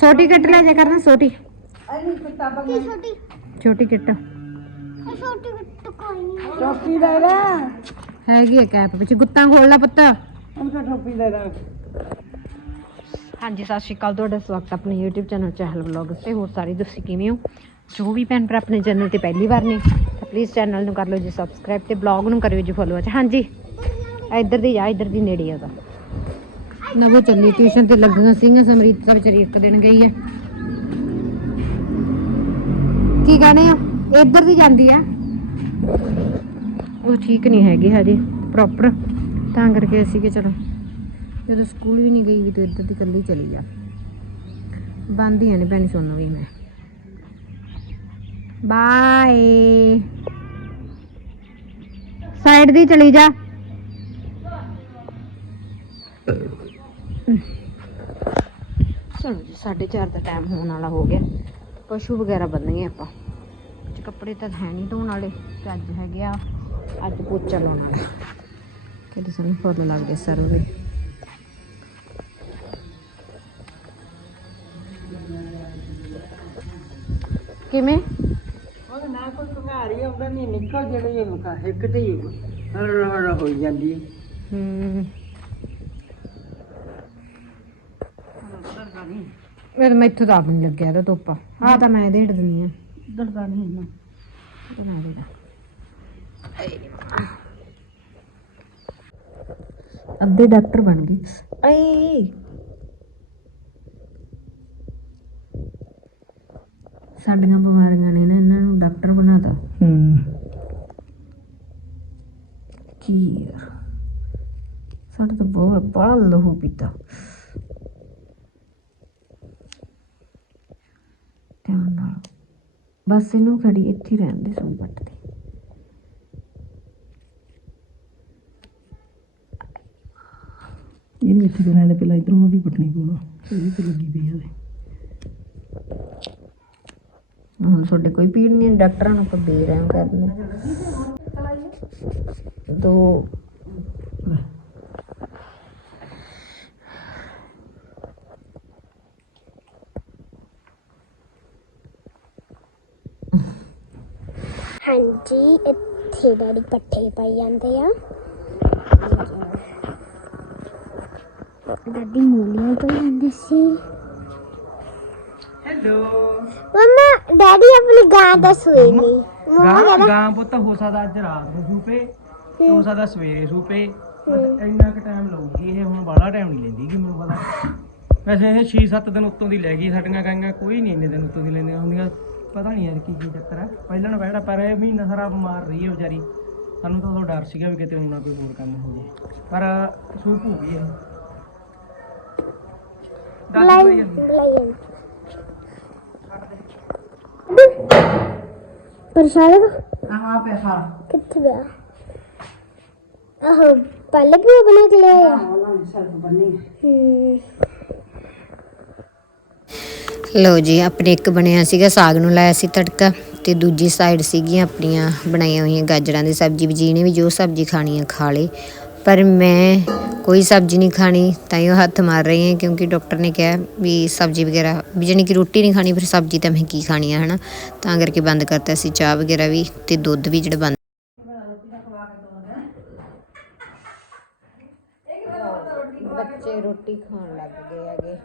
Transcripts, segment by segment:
ਛੋਟੀ ਕਿੱਟ ਲੈ ਜਾ ਕਰਨਾ ਛੋਟੀ ਕੀ ਛੋਟੀ ਛੋਟੀ ਕਿੱਟ। ਛੋਟੀ ਕੁੱਟ ਕੋਈ ਨਹੀਂ। ਟੋਪੀ ਲੈ ਲੈ। ਹੈਗੀ ਆ ਕੈਪ ਵਿੱਚ। ਗੁੱਤਾਂ ਖੋਲ ਲੈ ਪੁੱਤ। ਉਹਨੂੰ ਟੋਪੀ ਲੈ ਲੈ। ਹਾਂਜੀ ਸਤਿ ਸ਼੍ਰੀ ਅਕਾਲ। ਤੁਹਾਡਾ ਸਵਾਗਤ ਹੈ ਆਪਣੇ YouTube ਚੈਨਲ ਚਹਿਲ ਵਲੌਗਸ ਤੇ। ਹੋਰ ਸਾਰੇ ਤੁਸੀਂ ਕਿਵੇਂ ਹੋ? ਜੋ ਵੀ ਭੈਣ ਭਰਾ ਆਪਣੇ ਚੈਨਲ ਤੇ ਪਹਿਲੀ ਵਾਰ ਨੇ ਤਾਂ ਪਲੀਜ਼ ਚੈਨਲ ਨੂੰ ਕਰ ਲਓ ਜੀ ਸਬਸਕ੍ਰਾਈਬ ਤੇ ਬਲੌਗ ਨੂੰ ਕਰਿਓ ਜੀ ਫੋਲੋ ਅੱਛਾ ਹਾਂਜੀ ਇੱਧਰ ਦੀ ਜਾ ਇੱਧਰ ਦੀ ਨੇੜੇ ਆ ਤਾਂ ਨਵੋ ਚੱਲੀ ਟਿਊਸ਼ਨ ਤੇ ਲੱਗੀਆਂ ਸੀਗੀਆਂ, ਸਮਰੀਤ ਤਾਂ ਵਿਚਾਰੀ ਇੱਕ ਦਿਨ ਗਈ ਹੈ। ਕੀ ਕਹਨੇ ਆ? ਇੱਧਰ ਦੀ ਜਾਂਦੀ ਆ? ਉਹ ਠੀਕ ਨਹੀਂ ਹੈਗੀ ਹਜੇ ਪ੍ਰੋਪਰ ਤਾਂ ਕਰਕੇ ਅਸੀਂ ਕਿ ਚਲੋ, ਜਦੋਂ ਸਕੂਲ ਵੀ ਨਹੀਂ ਗਈ ਵੀ ਤੂੰ ਇੱਧਰ ਦੀ ਇਕੱਲੀ ਚਲੀ ਜਾ। ਬੰਦੀਆਂ ਨੇ ਭੈਣੀ, ਸੁਣਨ ਵੀ ਮੈਂ। ਬਾਏ ਸਾਈਡ ਦੀ ਚਲੀ ਜਾ। ਚਲੋ ਜੀ 4:30 ਦਾ ਟਾਈਮ ਹੋਣ ਵਾਲਾ ਹੋ ਗਿਆ। ਪਸ਼ੂ ਵਗੈਰਾ ਬੰਨਣਗੇ ਆਪਾਂ। ਕੱਪੜੇ ਤਾਂ ਹੈ ਨਹੀਂ ਧੋਣ ਵਾਲੇ ਤੇ ਅੱਜ ਹੈਗੇ ਆ ਅੱਜ ਪੋਚਾ ਲਾਉਣ ਵਾਲਾ। ਕਿਹਦੇ ਸਾਨੂੰ ਫੁੱਲ ਲੱਗਦੇ ਸਰ ਵੀ ਕਿਵੇਂ? ਉਹ ਨਾ ਕੋਈ ਘੁੰਗਾਰੀ ਆਉਂਦਾ ਨਹੀਂ ਨਿਕਲ ਜਿਹੜੇ ਇੱਕ ਤੇ ਹੀ ਹਰ ਹਰ ਹੋਈ ਜਾਂਦੀ ਹੈ। ਡਰਦਾ ਨਹੀਂ। ਮੇਰੇ ਮੈਥੋਂ ਤਾਂ ਆਪ ਨਹੀਂ ਲੱਗਿਆ ਤਾਂ ਧੁੱਪ। ਆ ਤਾਂ ਮੈਂ ਦੇੜ ਦਿੰਦੀ ਆ ਡਰਦਾ ਨਹੀਂ ਇੰਨਾ। ਬਣਾ ਦੇਣਾ ਅੱਧੇ ਡਾਕਟਰ ਬਣ ਗਏ। ਆਏ। ਸਾਡੀਆਂ ਬਿਮਾਰੀਆਂ ਨੇ ਨਾ ਇਹਨਾਂ ਨੂੰ ਡਾਕਟਰ ਬਣਾਤਾ। ਹੂੰ। ਕੀ ਯਾਰ। ਸਾਡਾ ਤਾਂ ਬਹੁਤ ਬੜਾ ਲਹੂ ਪੀਤਾ। ਧਿਆਨ ਨਾਲ ਬਸ ਇਹਨੂੰ ਖੜੀ ਇੱਥੇ ਰਹਿਣ ਦੇ ਸੁਣ ਪੱਟ ਦੇ। ਇਹਨੂੰ ਇੱਥੇ ਦੇਣਾ ਪਹਿਲਾਂ ਇਧਰੋਂ ਵੀ ਪਟਣੀ ਪੂਰਾ ਇਹ ਤੇ ਲੱਗੀ ਪਈ ਆ ਹੁਣ ਤੁਹਾਡੇ ਕੋਈ ਪੀੜ ਨਹੀਂ ਡਾਕਟਰਾਂ ਨੂੰ ਆਪਾਂ ਬੇਰਹਿਮ ਕਰਨੇ ਦੋ ਹਾਂਜੀ ਇੱਥੇ ਡੈਡੀ ਪੱਠੇ ਪਾਈ ਜਾਂਦੇ ਆ। ਦਾਦੀ ਮੂਲੀਆਂ ਤੋਂ ਜਾਂਦੇ ਸੀ। ਹੈਲੋ। ਮਮਾ ਡੈਡੀ ਆਪਣੀ ਗਾਂ ਦਾ ਸੂਈ ਨਹੀਂ। ਗਾਂ ਗਾਂ ਪੁੱਤ ਹੋ ਸਕਦਾ ਅੱਜ ਰਾਤ ਨੂੰ ਸੂਪੇ ਹੋ ਸਕਦਾ ਸਵੇਰੇ ਸੂਪੇ ਇੰਨਾ ਕੁ ਟਾਈਮ ਲਊਗੀ ਇਹ ਹੁਣ ਬਾਹਲਾ ਟਾਈਮ ਨਹੀਂ ਲੈਂਦੀ ਕਿ ਮੈਨੂੰ ਪਤਾ। ਵੈਸੇ ਇਹ 6-7 ਦਿਨ ਉੱਤੋਂ ਦੀ ਲੈ ਗਈ ਸਾਡੀਆਂ ਗਾਂਆਂ ਕੋਈ ਨਹੀਂ ਇੰਨੇ ਦਿਨ ਉੱਤੋਂ ਦੀ ਲੈਂਦੀਆਂ ਹੁੰਦੀਆਂ। ਪਤਾ ਨਹੀਂ ਯਾਰ ਕੀ ਕੀ ਚੱਕਰ ਹੈ ਪਹਿਲਾਂ ਨਾ ਬਹਿਣਾ ਪਰ ਇਹ ਮਹੀਨਾ ਸਾਰਾ ਬਿਮਾਰ ਰਹੀ ਹੈ ਵਿਚਾਰੀ। ਸਾਨੂੰ ਤਾਂ ਉਦੋਂ ਡਰ ਸੀਗਾ ਵੀ ਕਿਤੇ ਹੁਣ ਨਾ ਕੋਈ ਹੋਰ ਕੰਮ ਹੋ ਜਾਏ ਪਰ ਸੂਪ ਹੋ ਗਈ ਇਹ ਦਾਦੀ ਕੋਈ ਜਾਂਦੀ ਬੁਲਾਈਏ ਪਰਸ਼ਾਲੇ ਹਾਂ ਪੈਸਾ ਕਿੱਥੇ ਗਿਆ ਆਹੋ ਪਹਿਲੇ ਵੀ ਬਣਾ ਕੇ ਲਿਆਇਆ। ਉਹਨਾਂ ਨੇ ਸਰਫ ਬੰਨੀ ਹੂੰ। ਲਓ ਜੀ ਆਪਣੇ ਇੱਕ ਬਣਿਆ ਸੀਗਾ ਸਾਗ ਨੂੰ ਲਾਇਆ ਸੀ ਤੜਕਾ ਤੇ ਦੂਜੀ ਸਾਈਡ ਸੀਗੀਆਂ ਆਪਣੀਆਂ ਬਣਾਈਆਂ ਹੋਈਆਂ ਗਾਜਰਾਂ ਦੀ ਸਬਜ਼ੀ ਵੀ ਜਿਹਨੇ ਵੀ ਜੋ ਸਬਜ਼ੀ ਖਾਣੀ ਆ ਖਾ ਲੇ। ਪਰ ਮੈਂ ਕੋਈ ਸਬਜ਼ੀ ਨਹੀਂ ਖਾਣੀ ਤਾਂ ਹੀ ਉਹ ਹੱਥ ਮਾਰ ਰਹੀ ਹਾਂ ਕਿਉਂਕਿ ਡਾਕਟਰ ਨੇ ਕਿਹਾ ਵੀ ਸਬਜ਼ੀ ਵਗੈਰਾ ਵੀ ਜਾਣੀ ਕਿ ਰੋਟੀ ਨਹੀਂ ਖਾਣੀ ਫਿਰ ਸਬਜ਼ੀ ਤਾਂ ਮੈਂ ਕੀ ਖਾਣੀ ਆ ਹਨਾ? ਤਾਂ ਕਰਕੇ ਬੰਦ ਕਰਤਾ ਸੀ ਚਾਹ ਵਗੈਰਾ ਵੀ ਤੇ ਦੁੱਧ ਵੀ ਜਿਹੜਾ ਬੰਦ ਬੱਚੇ ਰੋਟੀ ਖਾਣ ਲੱਗ ਗਏ ਹੈਗੇ।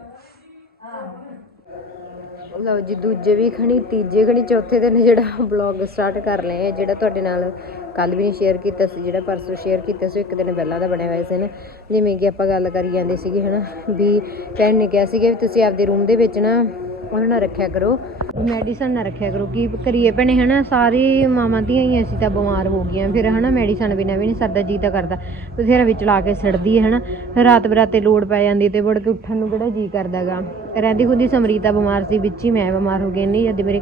ਲਓ ਜੀ, ਦੂਜੇ ਵੀ ਖਣੀ, ਤੀਜੇ ਖਣੀ, ਚੌਥੇ ਦਿਨ ਜਿਹੜਾ ਬਲੌਗ ਸਟਾਰਟ ਕਰ ਲਏ ਜਿਹੜਾ ਤੁਹਾਡੇ ਨਾਲ ਕੱਲ ਵੀ ਨਹੀਂ ਸ਼ੇਅਰ ਕੀਤਾ ਸੀ, ਜਿਹੜਾ ਪਰਸੋਂ ਸ਼ੇਅਰ ਕੀਤਾ ਸੀ ਇੱਕ ਦਿਨ ਪਹਿਲਾਂ ਦਾ ਬਣਿਆ ਹੋਇਆ ਸੀ ਨਾ। ਜਿਵੇਂ ਕਿ ਆਪਾਂ ਗੱਲ ਕਰੀ ਜਾਂਦੇ ਸੀਗੇ, ਹਨਾ, ਵੀ ਭੈਣ ਨੇ ਕਿਹਾ ਸੀਗਾ ਵੀ ਤੁਸੀਂ ਆਪਦੇ ਰੂਮ ਦੇ ਵਿੱਚ ਨਾ, ਉਹਨਾਂ ਨਾਲ ਰੱਖਿਆ ਕਰੋ। ਮੈਡੀਸਨ ਨਾ ਰੱਖਿਆ ਕਰੋ, ਕੀ ਕਰੀਏ ਭੈਣੇ, ਹਨਾ, ਸਾਰੀ ਮਾਵਾਂ ਦੀਆਂ ਹੀ ਅਸੀਂ ਤਾਂ ਬਿਮਾਰ ਹੋ ਗਈਆਂ, ਫਿਰ ਹਨਾ, ਮੈਡੀਸਨ ਬਿਨਾਂ ਵੀ ਨਹੀਂ ਸਰਦਾ, ਜੀ ਤਾਂ ਕਰਦਾ, ਬਥੇਰਾ ਵਿੱਚ ਲਾ ਕੇ ਸੜਦੀ ਹੈ, ਹਨਾ, ਰਾਤ ਬਰਾਤੇ ਲੋੜ ਪੈ ਜਾਂਦੀ ਤੇ ਵੜ ਕੇ ਉੱਠਣ ਨੂੰ ਕਿਹੜਾ ਜੀ ਕਰਦਾਗਾ। ਰਹਿੰਦੀ ਖੁਦੀ ਸਮਰੀਤਾ ਬਿਮਾਰ ਸੀ, ਵਿੱਚ ਹੀ ਮੈਂ ਬਿਮਾਰ ਹੋ ਗਈ, ਇੰਨੀ ਜਦ ਮੇਰੇ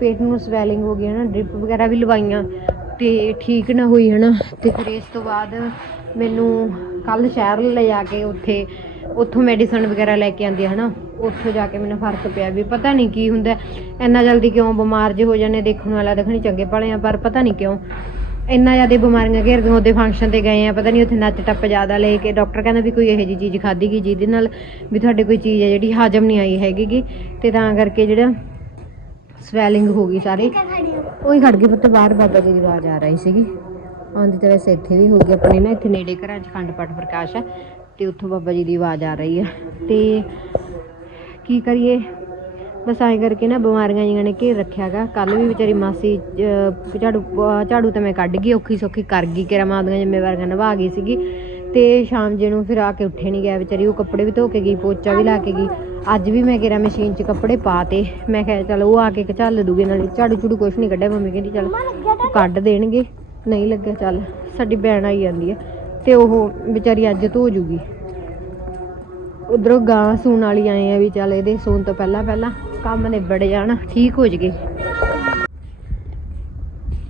ਪੇਟ ਨੂੰ ਸਵੈਲਿੰਗ ਹੋ ਗਈ, ਹਨਾ, ਡ੍ਰਿਪ ਵਗੈਰਾ ਵੀ ਲਵਾਈਆਂ ਤੇ ਠੀਕ ਨਾ ਹੋਈ, ਹਨਾ, ਤੇ ਫਿਰ ਇਸ ਤੋਂ ਬਾਅਦ ਮੈਨੂੰ ਕੱਲ ਸ਼ਹਿਰ ਲੈ ਜਾ ਕੇ ਉੱਥੇ ਉੱਥੋਂ ਮੈਡੀਸਨ ਵਗੈਰਾ ਲੈ ਕੇ ਆਂਦੀ ਹਨਾ? ਉੱਥੋਂ ਜਾ ਕੇ ਮੈਨੂੰ ਫ਼ਰਕ ਪਿਆ ਵੀ ਪਤਾ ਨਹੀਂ ਕੀ ਹੁੰਦਾ। ਇੰਨਾ ਜਲਦੀ ਕਿਉਂ ਬਿਮਾਰ ਜੇ ਹੋ ਜਾਂਦੇ, ਦੇਖਣ ਵਾਲਾ ਦੇਖਣੀ ਚੰਗੇ ਭਲੇ ਆ, ਪਰ ਪਤਾ ਨਹੀਂ ਕਿਉਂ। ਇੰਨਾ ਜ਼ਿਆਦਾ ਬਿਮਾਰੀਆਂ ਘੇਰਦੀਆਂ ਉਹਦੇ ਫੰਕਸ਼ਨ ਤੇ ਗਏ ਆ, ਪਤਾ ਨਹੀਂ ਉੱਥੇ ਨੱਚ ਟੱਪ ਜ਼ਿਆਦਾ ਲੈ ਕੇ ਡਾਕਟਰ ਕਹਿੰਦਾ ਵੀ ਕੋਈ ਇਹੋ ਜਿਹੀ ਚੀਜ਼ ਖਾਧੀ ਗਈ ਜਿਹਦੇ ਨਾਲ ਵੀ ਤੁਹਾਡੇ ਕੋਈ ਚੀਜ਼ ਹੈ ਜਿਹੜੀ ਹਾਜ਼ਮ ਨਹੀਂ ਆਈ ਹੈਗੀ ਤੇ ਤਾਂ ਕਰਕੇ ਜਿਹੜਾ ਸਵੈਲਿੰਗ ਹੋ ਗਈ ਸਾਰੀ, ਉਹੀ ਖੜ ਗਈ ਪੁੱਤ ਬਾਹਰ, ਬਾਬਾ ਜੀ ਦੀ ਆਵਾਜ਼ ਆ ਰਹੀ ਸੀਗੀ। ਆਉਂਦੀ ਤਾਂ ਵੈਸੇ ਇੱਥੇ ਵੀ ਹੋ ਗਈ, ਆਪਣੇ ਨਾ ਇੱਥੇ ਨੇੜੇ ਘਰਾਂ 'ਚ ਖੰਡ ਪਾਠ ਪ੍ਰਕਾਸ਼ ਹੈ ਤੇ ਉੱਥੋਂ ਬਾਬਾ ਜੀ ਦੀ ਆਵਾਜ਼ ਆ ਰਹੀ ਹੈ ਤੇ ਕੀ ਕਰੀਏ? ਬਸ ਐਂ ਕਰਕੇ ਨਾ ਬਿਮਾਰੀਆਂ ਜਿਹੀਆਂ ਨੇ ਘੇਰ ਰੱਖਿਆਗਾ ਕੱਲ ਵੀ ਵਿਚਾਰੀ ਮਾਸੀ ਝਾੜੂ ਝਾੜੂ ਤਾਂ ਮੈਂ ਕੱਢ ਗਈ ਔਖੀ ਸੌਖੀ ਕਰ ਗਈ ਕਿਰਾ ਮਾਂ ਦੀਆਂ ਜ਼ਿੰਮੇਵਾਰੀਆਂ ਨਿਭਾ ਗਈ ਸੀਗੀ। ਤੇ ਸ਼ਾਮ ਜੇ ਨੂੰ ਫਿਰ ਆ ਕੇ ਉੱਠੇ ਨਹੀਂ ਗਿਆ ਵਿਚਾਰੀ। ਉਹ ਕੱਪੜੇ ਵੀ ਧੋ ਕੇ ਗਈ ਪੋਚਾ ਵੀ ਲਾ ਕੇ ਗਈ। ਅੱਜ ਵੀ ਮੈਂ ਕਿਰਾ ਮਸ਼ੀਨ 'ਚ ਕੱਪੜੇ ਪਾਤੇ। ਮੈਂ ਕਿਹਾ ਚਲ ਉਹ ਆ ਕੇ ਝੱਲ ਦੂਗੇ ਨਾਲੇ ਝਾੜੂ ਝੂੜੂ ਕੁਛ ਨਹੀਂ ਕੱਢਿਆ। ਮੰਮੀ ਕਹਿੰਦੀ ਚਲ ਕੱਢ ਦੇਣਗੇ। ਨਹੀਂ ਲੱਗਿਆ ਚੱਲ ਸਾਡੀ ਭੈਣ ਆਈ ਜਾਂਦੀ ਹੈ ਤੇ ਉਹ ਵਿਚਾਰੀ ਅੱਜ ਧੋ ਜੂਗੀ। ਉਧਰੋਂ ਗਾਂ ਸੂਣ ਵਾਲੀ ਆਏ ਆ ਵੀ ਚੱਲ ਇਹਦੇ ਸੂਣ ਤੋਂ ਪਹਿਲਾਂ ਪਹਿਲਾਂ ਕੰਮ ਨਿਬੜ ਜਾਣ ਠੀਕ ਹੋ ਜਗੇ।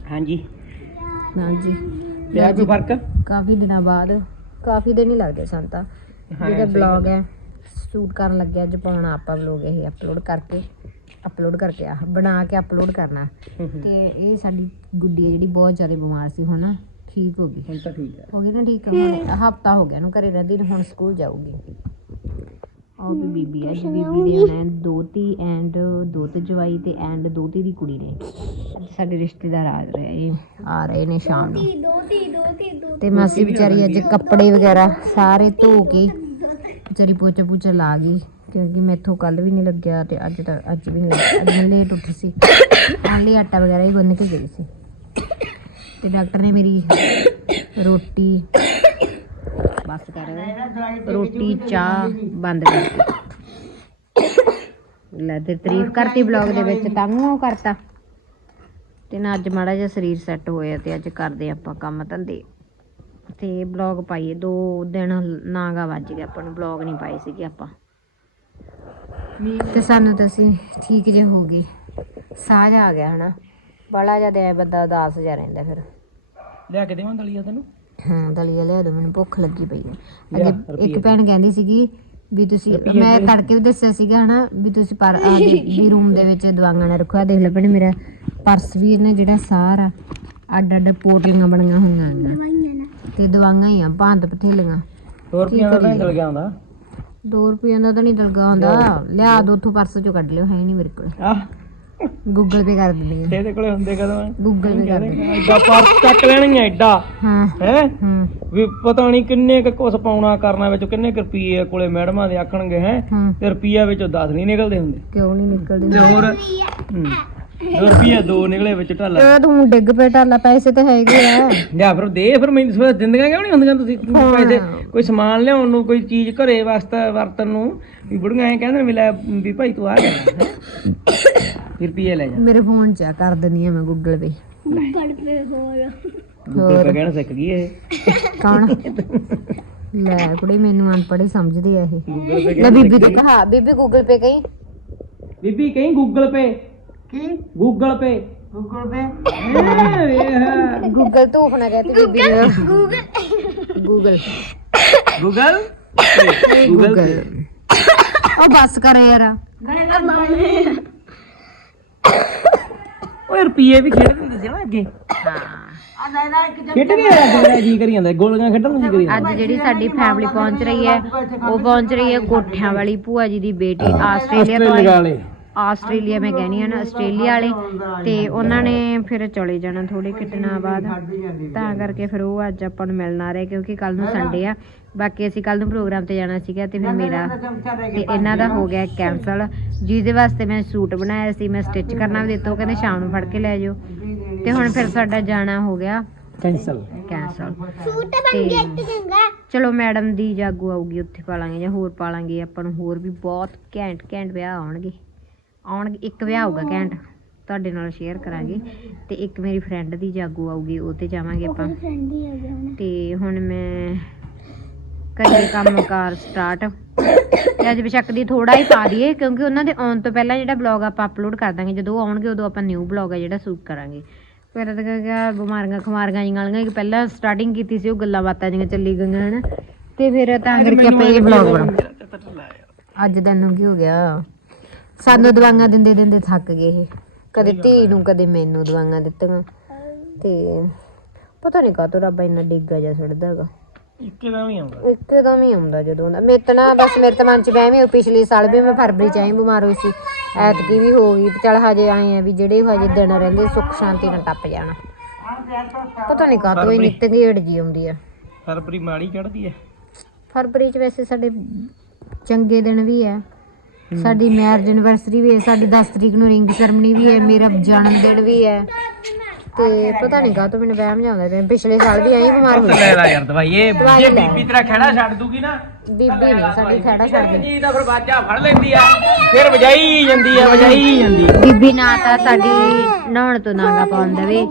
ਹਾਂਜੀ। ਹਾਂਜੀ। ਪਿਆ ਕੋਈ ਫ਼ਰਕ? ਕਾਫੀ ਦਿਨਾਂ ਬਾਅਦ। ਕਾਫੀ ਦਿਨ ਹੀ ਲੱਗਦੇ ਸਨ ਤਾਂ। ਜਿਹੜਾ ਬਲੌਗ ਹੈ। ਸ਼ੂਟ ਕਰਨ ਲੱਗਿਆ ਅੱਜ ਪਾਉਣਾ ਆਪਾਂ ਬਲੌਗ ਇਹ ਅਪਲੋਡ ਕਰਕੇ ਅਪਲੋਡ ਕਰਕੇ ਆ ਬਣਾ ਕੇ ਅਪਲੋਡ ਕਰਨਾ। ਤੇ ਇਹ ਸਾਡੀ ਗੁੱਡੀ ਹੈ ਜਿਹੜੀ ਬਹੁਤ ਜ਼ਿਆਦਾ ਬਿਮਾਰ ਸੀ ਹੁਣ। ਠੀਕ ਹੋ ਗਈ। ਹੁਣ ਤਾਂ ਠੀਕ ਹੈ। ਹੋ ਗਈ ਨਾ ਠੀਕ? ਹੁਣ ਹਫਤਾ ਹੋ ਗਿਆ ਨੂੰ ਘਰੇ ਰਹਿੰਦੀ ਨੂੰ ਹੁਣ ਸਕੂਲ ਜਾਊਗੀ। ਉਹ ਵੀ ਬੀਬੀ ਹੈ ਜੀ ਬੀਬੀ ਦੇ ਹੋਣਾ ਦੋਤੀ ਐਂਡ ਦੋਤੇ ਜਵਾਈ ਤੇ ਐਂਡ ਦੋਤੀ ਦੀ ਕੁੜੀ ਨੇ। ਅੱਜ ਸਾਡੇ ਰਿਸ਼ਤੇਦਾਰ ਆ ਰਹੇ ਆ ਰਹੇ ਨੇ ਸ਼ਾਮ ਨੂੰ। ਤੇ ਮਾਸੀ ਵਿਚਾਰੀ ਅੱਜ ਕੱਪੜੇ ਵਗੈਰਾ ਸਾਰੇ ਧੋ ਕੇ ਵਿਚਾਰੀ ਪੋਚਾ ਪੂਚਾ ਲਾ ਗਈ ਕਿਉਂਕਿ ਮੈਥੋਂ ਕੱਲ ਵੀ ਨਹੀਂ ਲੱਗਿਆ ਤੇ ਅੱਜ ਤਾਂ ਅੱਜ ਵੀ ਨਹੀਂ ਲੱਗਿਆ। ਅੱਜ ਮੈਂ ਲੇਟ ਉੱਠੀ ਸੀ। ਆਲੀ ਆਟਾ ਵਗੈਰਾ ਹੀ ਗੁੰਨ ਕੇ ਗਈ ਸੀ। ਤੇ ਡਾਕਟਰ ਨੇ ਮੇਰੀ ਰੋਟੀ ਬਸ ਕਰ। ਰੋਟੀ, ਚਾਹ ਬੰਦ ਕਰਤੀ। ਲੈ ਤੇ ਤਾਰੀਫ ਕਰਤੀ ਬਲੌਗ ਦੇ ਵਿੱਚ, ਤਾਂ ਉਹ ਕਰਤਾ। ਤੇ ਨਾ ਅੱਜ ਮਾੜਾ ਜਿਹਾ ਸਰੀਰ ਸੈੱਟ ਹੋਇਆ ਤੇ ਅੱਜ ਕਰਦੇ ਆਪਾਂ ਕੰਮ ਧੰਦੇ। ਤੇ ਬਲੌਗ ਪਾਈਏ, ਦੋ ਦਿਨ ਨਾਗਾ ਵੱਜ ਗਿਆ ਆਪਾਂ ਨੂੰ ਬਲੌਗ ਨਹੀਂ ਪਾਏ ਸੀਗੇ ਆਪਾਂ। ਤੇ ਸਾਨੂੰ ਤਾਂ ਅਸੀਂ ਠੀਕ ਜੇ ਹੋ ਗਏ। ਸਾਹ ਜਿਹਾ ਆ ਗਿਆ, ਹਨਾ? ਬੜਾ ਜਿਹਾ ਦੇ ਬੰਦਾ ਉਦਾਸ ਜਿਹਾ ਰਹਿੰਦਾ ਫਿਰ। ਲਿਆ ਕੇ ਦੇਵਾਂ ਦਲੀਆ ਤੈਨੂੰ? ਹਾਂ ਦਲੀਆ ਲਿਆ ਦੋ ਮੈਨੂੰ ਭੁੱਖ ਲੱਗੀ ਪਈ ਹੈ ਅੱਗੇ ਇੱਕ ਭੈਣ ਕਹਿੰਦੀ ਸੀਗੀ ਵੀ ਤੁਸੀਂ ਮੈਂ ਤੜਕੇ ਵੀ ਦੱਸਿਆ ਸੀਗਾ ਹਨਾ ਵੀ ਤੁਸੀਂ ਪਰ ਆ ਵੀ ਰੂਮ ਦੇ ਵਿੱਚ ਦਵਾਈਆਂ ਨਾ ਰੱਖੋ। ਆ ਦੇਖ ਲੈ ਭੈਣੇ ਮੇਰਾ ਪਰਸ ਵੀ ਇਹਨੇ ਜਿਹੜਾ ਸਾਰਾ ਅੱਡ ਅੱਡ ਪੋਟਲੀਆਂ ਬਣੀਆਂ ਹੋਈਆਂ ਹੈਗੀਆਂ ਤੇ ਦਵਾਈਆਂ ਹੀ ਆ ਭਾਂਤ ਪਥੇਲੀਆਂ। ਹੋਰ ਰੁਪਈਆ ਦਾ ਤਾਂ ਦਲ ਗਿਆ ਹੁੰਦਾ। 2 ਰੁਪਏ ਦਾ ਤਾਂ ਨਹੀਂ ਦਲਗਾ ਹੁੰਦਾ। ਲਿਆ ਦੋ ਉੱਥੋਂ ਪਰਸ ਚੋਂ ਕੱਢ ਲਿਓ ਹੈ ਨਹੀਂ ਮੇਰੇ ਕੋਲ। ਆਹ। ਗੂਗਲ ਪੇ ਕਰ ਦਿੰਦੀ ਆ। ਤੇਰੇ ਕੋਲੇ ਹੁੰਦੇ ਕਦੋਂ ਗੂਗਲ ਪੇ ਕਰ ਦਿੰਦੀ ਐਡਾ ਪਰਸ ਚੱਕ ਲੈਣਗੇ ਐਡਾ। ਹਾਂ। ਹੈ? ਹੂੰ। ਵੀ ਪਤਾ ਨਹੀਂ ਕਿੰਨੇ ਕੁ ਕੁਛ ਪਾਉਣਾ ਕਰਨਾ ਵਿੱਚ ਕਿੰਨੇ ਕੁ ਰੁਪਈਏ ਕੋਲੇ ਮੈਡਮਾਂ ਦੇ ਆਖਣਗੇ ਹੈ? ਹੂੰ। ਤੇ ਰੁਪਈਆ ਵਿੱਚੋਂ 10 ਨਹੀਂ ਨਿਕਲਦੇ ਹੁੰਦੇ। ਕਿਉਂ ਨਹੀਂ ਨਿਕਲਦੇ? ਤੇ ਹੋਰ? ਹੂੰ। ਰੁਪਈਆ ਦੋ ਨਿਕਲੇ ਵਿੱਚ ਢਾਲਾ। ਇਹ ਤੂੰ ਡਿੱਗ ਪਏ ਟਾਲਾ ਪੈਸੇ ਤਾਂ ਹੈਗੇ ਆ। ਲਿਆ ਫਿਰ ਦੇ ਫਿਰ ਮੈਨੂੰ ਫਿਰ ਦਿੰਦੀਆਂ ਕਿਉਂ ਨਹੀਂ ਹੁੰਦੀਆਂ ਤੁਸੀਂ? ਪੈਸੇ ਕੋਈ ਸਮਾਨ ਲਿਆਉਣ ਨੂੰ ਕੋਈ ਚੀਜ਼ ਘਰੇ ਵਾਸਤੇ ਵਰਤਨ ਨੂੰ ਵੀ ਬੁੜੀਆਂ ਐ ਕਹਿੰਦੇ ਨੇ ਵੀ ਲੈ ਵੀ ਭਾਈ ਤੂੰ ਆ ਹੈਂ। ਫਿਰ ਰੁਪਈਏ ਲੈ ਜਾ। ਮੇਰੇ ਫੋਨ 'ਚ ਆ, ਕਰ ਦਿੰਦੀ ਆ ਮੈਂ ਗੂਗਲ ਪੇ ਗੂਗਲ ਪੇ ਕਹਿਣਾ ਸਿੱਖ ਗਈ ਇਹ। ਕੌਣ? ਲੈ ਕੁੜੀ ਮੈਨੂੰ ਅਨਪੜ੍ਹ ਹੀ ਸਮਝਦੀ ਆ ਇਹ। ਗੂਗਲ ਪੇ ਲੈ ਬੀਬੀ ਤੋਂ ਕਹਾ ਬੀਬੀ ਗੂਗਲ ਪੇ ਕਹੀ? ਬੀਬੀ ਕਹੀਂ ਗੂਗਲ ਪੇ ਕੀ? ਗੂਗਲ ਪੇ ਗੂਗਲ ਪੇ ਗੂਗਲ ਧੂਫ ਨਾ ਕਹਤੀ ਬੀਬੀ ਨੇ। ਗੂਗਲ ਗੂਗਲ ਗੂਗਲ ਉਹ ਬਸ ਕਰ ਯਾਰ। ਓਏ ਰੁਪਈਏ ਵੀ ਖੇਡ ਦਿੰਦੇ ਸੀ ਨਾ ਅੱਗੇ। ਹਾਂ। ਖੇਡਣੇ ਆ ਅੱਜ ਜੀ ਕਰੀ ਜਾਂਦਾ? ਗੋਲੀਆਂ ਖੇਡਣ ਨੂੰ ਜੀ ਕਰੀ ਜਾਂਦਾ? ਅੱਜ ਜਿਹੜੀ ਸਾਡੀ ਫੈਮਿਲੀ ਪਹੁੰਚ ਰਹੀ ਹੈ ਉਹ ਪਹੁੰਚ ਰਹੀ ਹੈ ਕੋਠਿਆਂ ਵਾਲੀ ਭੂਆ ਜੀ ਦੀ ਬੇਟੀ ਆਸਟ੍ਰੇਲੀਆ ਤੋਂ ਆਈ। ਵਾਲੇ। ਆਸਟ੍ਰੇਲੀਆ ਮੈਂ ਕਹਿਣੀ ਆ ਨਾ ਆਸਟ੍ਰੇਲੀਆ ਵਾਲੇ ਤੇ ਉਹਨਾਂ ਨੇ ਫਿਰ ਚਲੇ ਜਾਣਾ ਥੋੜੇ ਕਿਤਨਾ ਬਾਅਦ। ਤਾਂ ਕਰਕੇ ਫਿਰ ਉਹ ਅੱਜ ਆਪਾਂ ਨੂੰ ਮਿਲਣ ਆ ਰਹੇ ਕਿਉਂਕਿ ਕੱਲ ਨੂੰ ਸੰਡੇ ਆ। ਬਾਕੀ ਅਸੀਂ ਕੱਲ ਨੂੰ ਪ੍ਰੋਗਰਾਮ ਤੇ ਜਾਣਾ ਸੀਗਾ ਤੇ ਫਿਰ ਮੇਰਾ ਤੇ ਇਹਨਾਂ ਦਾ ਹੋ ਗਿਆ ਕੈਂਸਲ ਜਿਹਦੇ ਵਾਸਤੇ ਮੈਂ ਸੂਟ ਬਣਾਇਆ ਸੀ ਮੈਂ ਸਟਿਚ ਕਰਨਾ ਵੀ ਦਿੱਤਾ ਕਹਿੰਦੇ ਸ਼ਾਮ ਨੂੰ ਫੜ ਕੇ ਲੈ ਜਾਓ। ਤੇ ਹੁਣ ਫਿਰ ਸਾਡਾ ਜਾਣਾ ਹੋ ਗਿਆ ਕੈਂਸਲ ਕੈਂਸਲ ਸੂਟ ਬਣ ਗਿਆ ਇੱਕ ਚੰਗਾ। ਚਲੋ ਮੈਡਮ ਦੀ ਜਾਗੋ ਆਊਗੀ ਉੱਥੇ ਪਾਲਾਂਗੇ ਜਾਂ ਹੋਰ ਪਾਲਾਂਗੇ ਆਪਾਂ ਨੂੰ ਹੋਰ ਵੀ ਬਹੁਤ ਘੈਂਟ ਘੈਂਟ ਵਿਆਹ ਆਉਣਗੇ। ਆਉਣਗੇ ਇੱਕ ਵਿਆਹ ਆਊਗਾ ਘੈਂਟ ਤੁਹਾਡੇ ਨਾਲ ਸ਼ੇਅਰ ਕਰਾਂਗੇ ਤੇ ਇੱਕ ਮੇਰੀ ਫਰੈਂਡ ਦੀ ਜਾਗੋ ਆਊਗੀ ਉਹ ਤੇ ਜਾਵਾਂਗੇ ਆਪਾਂ। ਤੇ ਹੁਣ ਮੈਂ ਕਰੀਏ ਕੰਮਕਾਰ ਸਟਾਰਟ ਤੇ ਅੱਜ ਬੇਸ਼ੱਕ ਦੀ ਥੋੜਾ ਹੀ ਪਾ ਦਈਏ ਕਿਉਂਕਿ ਉਹਨਾਂ ਦੇ ਆਉਣ ਤੋਂ ਪਹਿਲਾਂ ਜਿਹੜਾ ਬਲੌਗ ਆਪਾਂ ਅਪਲੋਡ ਕਰ ਦਾਂਗੇ ਜਦੋਂ ਉਹ ਆਉਣਗੇ ਉਦੋਂ ਆਪਾਂ ਨਿਊ ਬਲੌਗ ਹੈ ਜਿਹੜਾ ਸ਼ੂਟ ਕਰਾਂਗੇ। ਫਿਰ ਤਾਂ ਕਿਹਾ ਬਿਮਾਰੀਆਂ ਖਮਾਰੀਆਂ ਜਿਹੀਆਂ ਵਾਲੀਆਂ ਕਿ ਪਹਿਲਾਂ ਸਟਾਰਟਿੰਗ ਕੀਤੀ ਸੀ ਉਹ ਗੱਲਾਂ ਬਾਤਾਂ ਜਿਹੀਆਂ ਚੱਲੀ ਗਈਆਂ ਹਨ। ਤੇ ਫਿਰ ਤਾਂ ਕਰਕੇ ਆਪਾਂ ਇਹ ਬਲੌਗ ਬਣਾ ਅੱਜ ਤੈਨੂੰ ਕੀ ਹੋ ਗਿਆ? ਸਾਨੂੰ ਦਵਾਈਆਂ ਦਿੰਦੇ ਦਿੰਦੇ ਥੱਕ ਗਏ ਇਹ। ਕਦੇ ਧੀ ਨੂੰ ਕਦੇ ਮੈਨੂੰ ਦਵਾਈਆਂ ਦਿੱਤੀਆਂ। ਤੇ ਪਤਾ ਨਹੀਂ ਕਾਹਤੋਂ ਰੱਬ ਇੰਨਾ ਡਿੱਗਾ ਜਿਹਾ ਛੱਡਦਾ ਹੈਗਾ। ਇੱਕੇ ਦਾ ਵੀ ਆਉਂਦਾ। ਇੱਕਦਮ ਹੀ ਆਉਂਦਾ ਜਦੋਂ ਦਾ। ਮੇਰੇ ਤਾਂ ਨਾ ਬਸ ਮੇਰੇ ਤਾਂ ਮਨ ਚ ਵਹਿਮ ਹੀ ਪਿਛਲੇ ਸਾਲ ਵੀ ਮੈਂ ਫਰਵਰੀ ਚ ਆਈ ਬਿਮਾਰ ਹੋਈ ਸੀ। ਐਤਕੀ ਵੀ ਹੋ ਗਈ ਚੱਲ ਹਜੇ ਆਏ ਆ ਵੀ ਜਿਹੜੇ ਹਜੇ ਦਿਨ ਰਹਿੰਦੇ ਸੁੱਖ ਸ਼ਾਂਤੀ ਨਾਲ ਟੱਪ ਜਾਣਾ। ਪਤਾ ਨਹੀਂ ਕਾਹਤੋਂ ਹੀ ਨਿੱਤ ਘੇੜ ਜੀ ਆਉਂਦੀ ਆ। ਫਰਵਰੀ ਮਾੜੀ ਚੜਦੀ ਹੈ ਫਰਵਰੀ ਚ ਵੈਸੇ ਸਾਡੇ ਚੰਗੇ ਦਿਨ ਵੀ ਹੈ ਸਾਡੀ ਮੈਰਿਜ ਐਨਵਰਸਰੀ ਵੀ ਹੈ ਸਾਡੀ 10 ਤਰੀਕ ਨੂੰ ਰਿੰਗ ਸੈਰਮਨੀ ਵੀ ਹੈ ਮੇਰਾ ਜਨਮ ਦਿਨ ਵੀ ਹੈ। ਤੇ ਪਤਾ ਨਹੀਂ ਕਾਹਤੋਂ ਮੈਨੂੰ ਵਹਿਮ ਜਾਂਦਾ ਰਿਹਾ ਪਿਛਲੇ ਸਾਲ ਵੀ ਆਈ ਬਿਮਾਰ ਹੋਈ ਲੈ ਲੈ ਯਾਰ ਦਵਾਈ ਇਹ ਜੇ। ਬੀਬੀ ਤੇਰਾ ਖੜਾ ਛੱਡ ਦੂਗੀ ਨਾ ਬੀਬੀ ਨਹੀਂ ਸਾਡੀ ਖੜਾ ਛੱਡਦੀ ਜੀ ਦਾ ਫਿਰ ਬਾਜਾ ਫੜ ਲੈਂਦੀ ਆ ਫਿਰ ਵਜਾਈ ਜਾਂਦੀ ਆ ਵਜਾਈ ਜਾਂਦੀ ਆ। ਬੀਬੀ ਨਾ ਤਾਂ ਸਾਡੀ ਨਹਾਉਣ ਤੋਂ ਨਾਗਾ ਪਾਉਣ ਦੇਵੇ